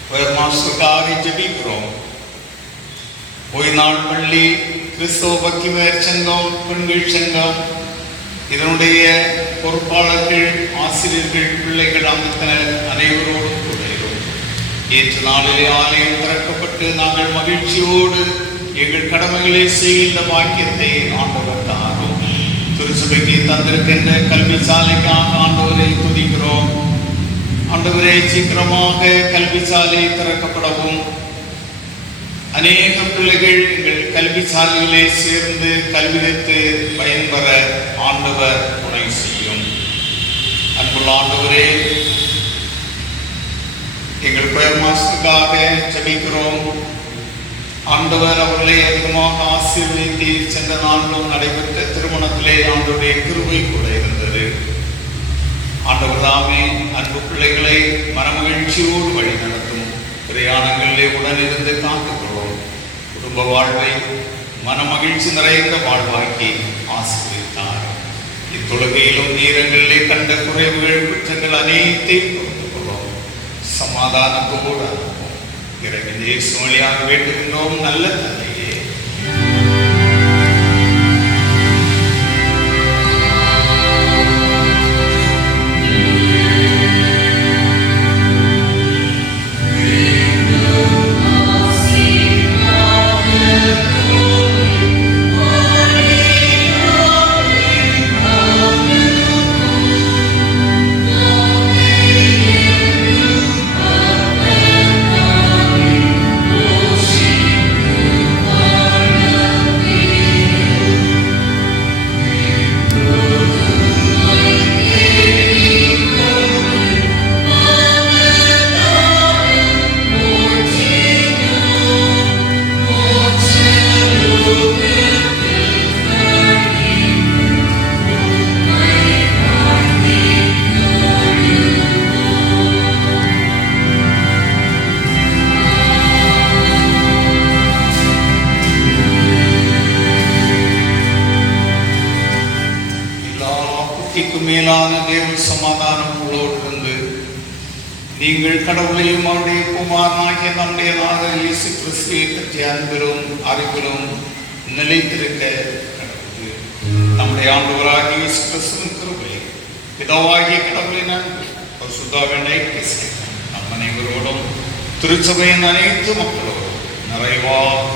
கோயில் மாஸ்டருக்காக ஜெபிக்கிறோம். ஓய்நாள் பள்ளி, கிறிஸ்தவ பக்திவேர் சங்கம், பெண்கள் சங்கம், இதனுடைய பொறுப்பாளர்கள், ஆசிரியர்கள், பிள்ளைகள், அமைப்பினர் அனைவரோடும் கூடுகிறோம். ஏற்ற நாளிலே ஆலயம் திறக்கப்பட்டு நாங்கள் மகிழ்ச்சியோடு எங்கள் கடமைகளை செய்கின்ற பாக்கியத்தை ஆண்டவர் தாரும். திருச்சபைக்கு தந்திருக்கின்ற கல்வி சாலைக்காக ஆண்டவரை துதிக்கிறோம். ஆண்டவரே, சீக்கிரமாக கல்வி சாலை திறக்கப்படவும், அநேக பிள்ளைகள் எங்கள் கல்வி சாலையிலே சேர்ந்து கல்வி கற்று பயன்பெற ஆண்டவர் துணை செய்யும். அன்புள்ள ஆண்டவரே, எங்கள் பெயர் மாஸ்டருக்காக ஜெபிக்கிறோம். ஆண்டவர் அவர்களை அதிகமாக ஆசீர்வதித்து சென்ற நாளிலும் நடைபெற்ற திருமணத்திலே ஆண்டவருடைய கிருபை கூட இருந்தது. ஆண்டவர் தாமே அன்பு பிள்ளைகளை மனமகிழ்ச்சியோடு வழி நடத்தும். பிரயாணங்களிலே உடனிருந்து காத்துக்கொள்ளும். குடும்ப வாழ்வை மனமகிழ்ச்சி நிறைந்த வாழ்வாக்கி ஆசீர்வதித்தார். இத்தொழுகையிலும் நேரங்களிலே கண்ட குறைவுகள், குற்றங்கள் அனைத்தையும் பொறுத்து கொள்ளும். சமாதானத்தோடு அனுப்பும். இறைவன் இயேசு வழியாக வேண்டுகின்றோம் நல்ல தந்தையே. மேலான தேவ சமாதானம் உங்களோடு இருந்து நீங்கள் கடவுளையும் அவருடைய குமாரனாகிய நம்முடைய நாதர் இயேசு கிறிஸ்துவை பற்றிய அன்பிலும் அறிவிலும் நிலைத்திருக்க கடவுள். நம்முடைய ஆண்டவராகிய இயேசு கிறிஸ்துவின் கிருபை, பிதாவாகிய கடவுளின் அன்பு, பரிசுத்தாவின் ஐக்கியம் நம் அனைவரோடும் திருச்சபையின் அனைத்து மக்களோடும் நிறைவாக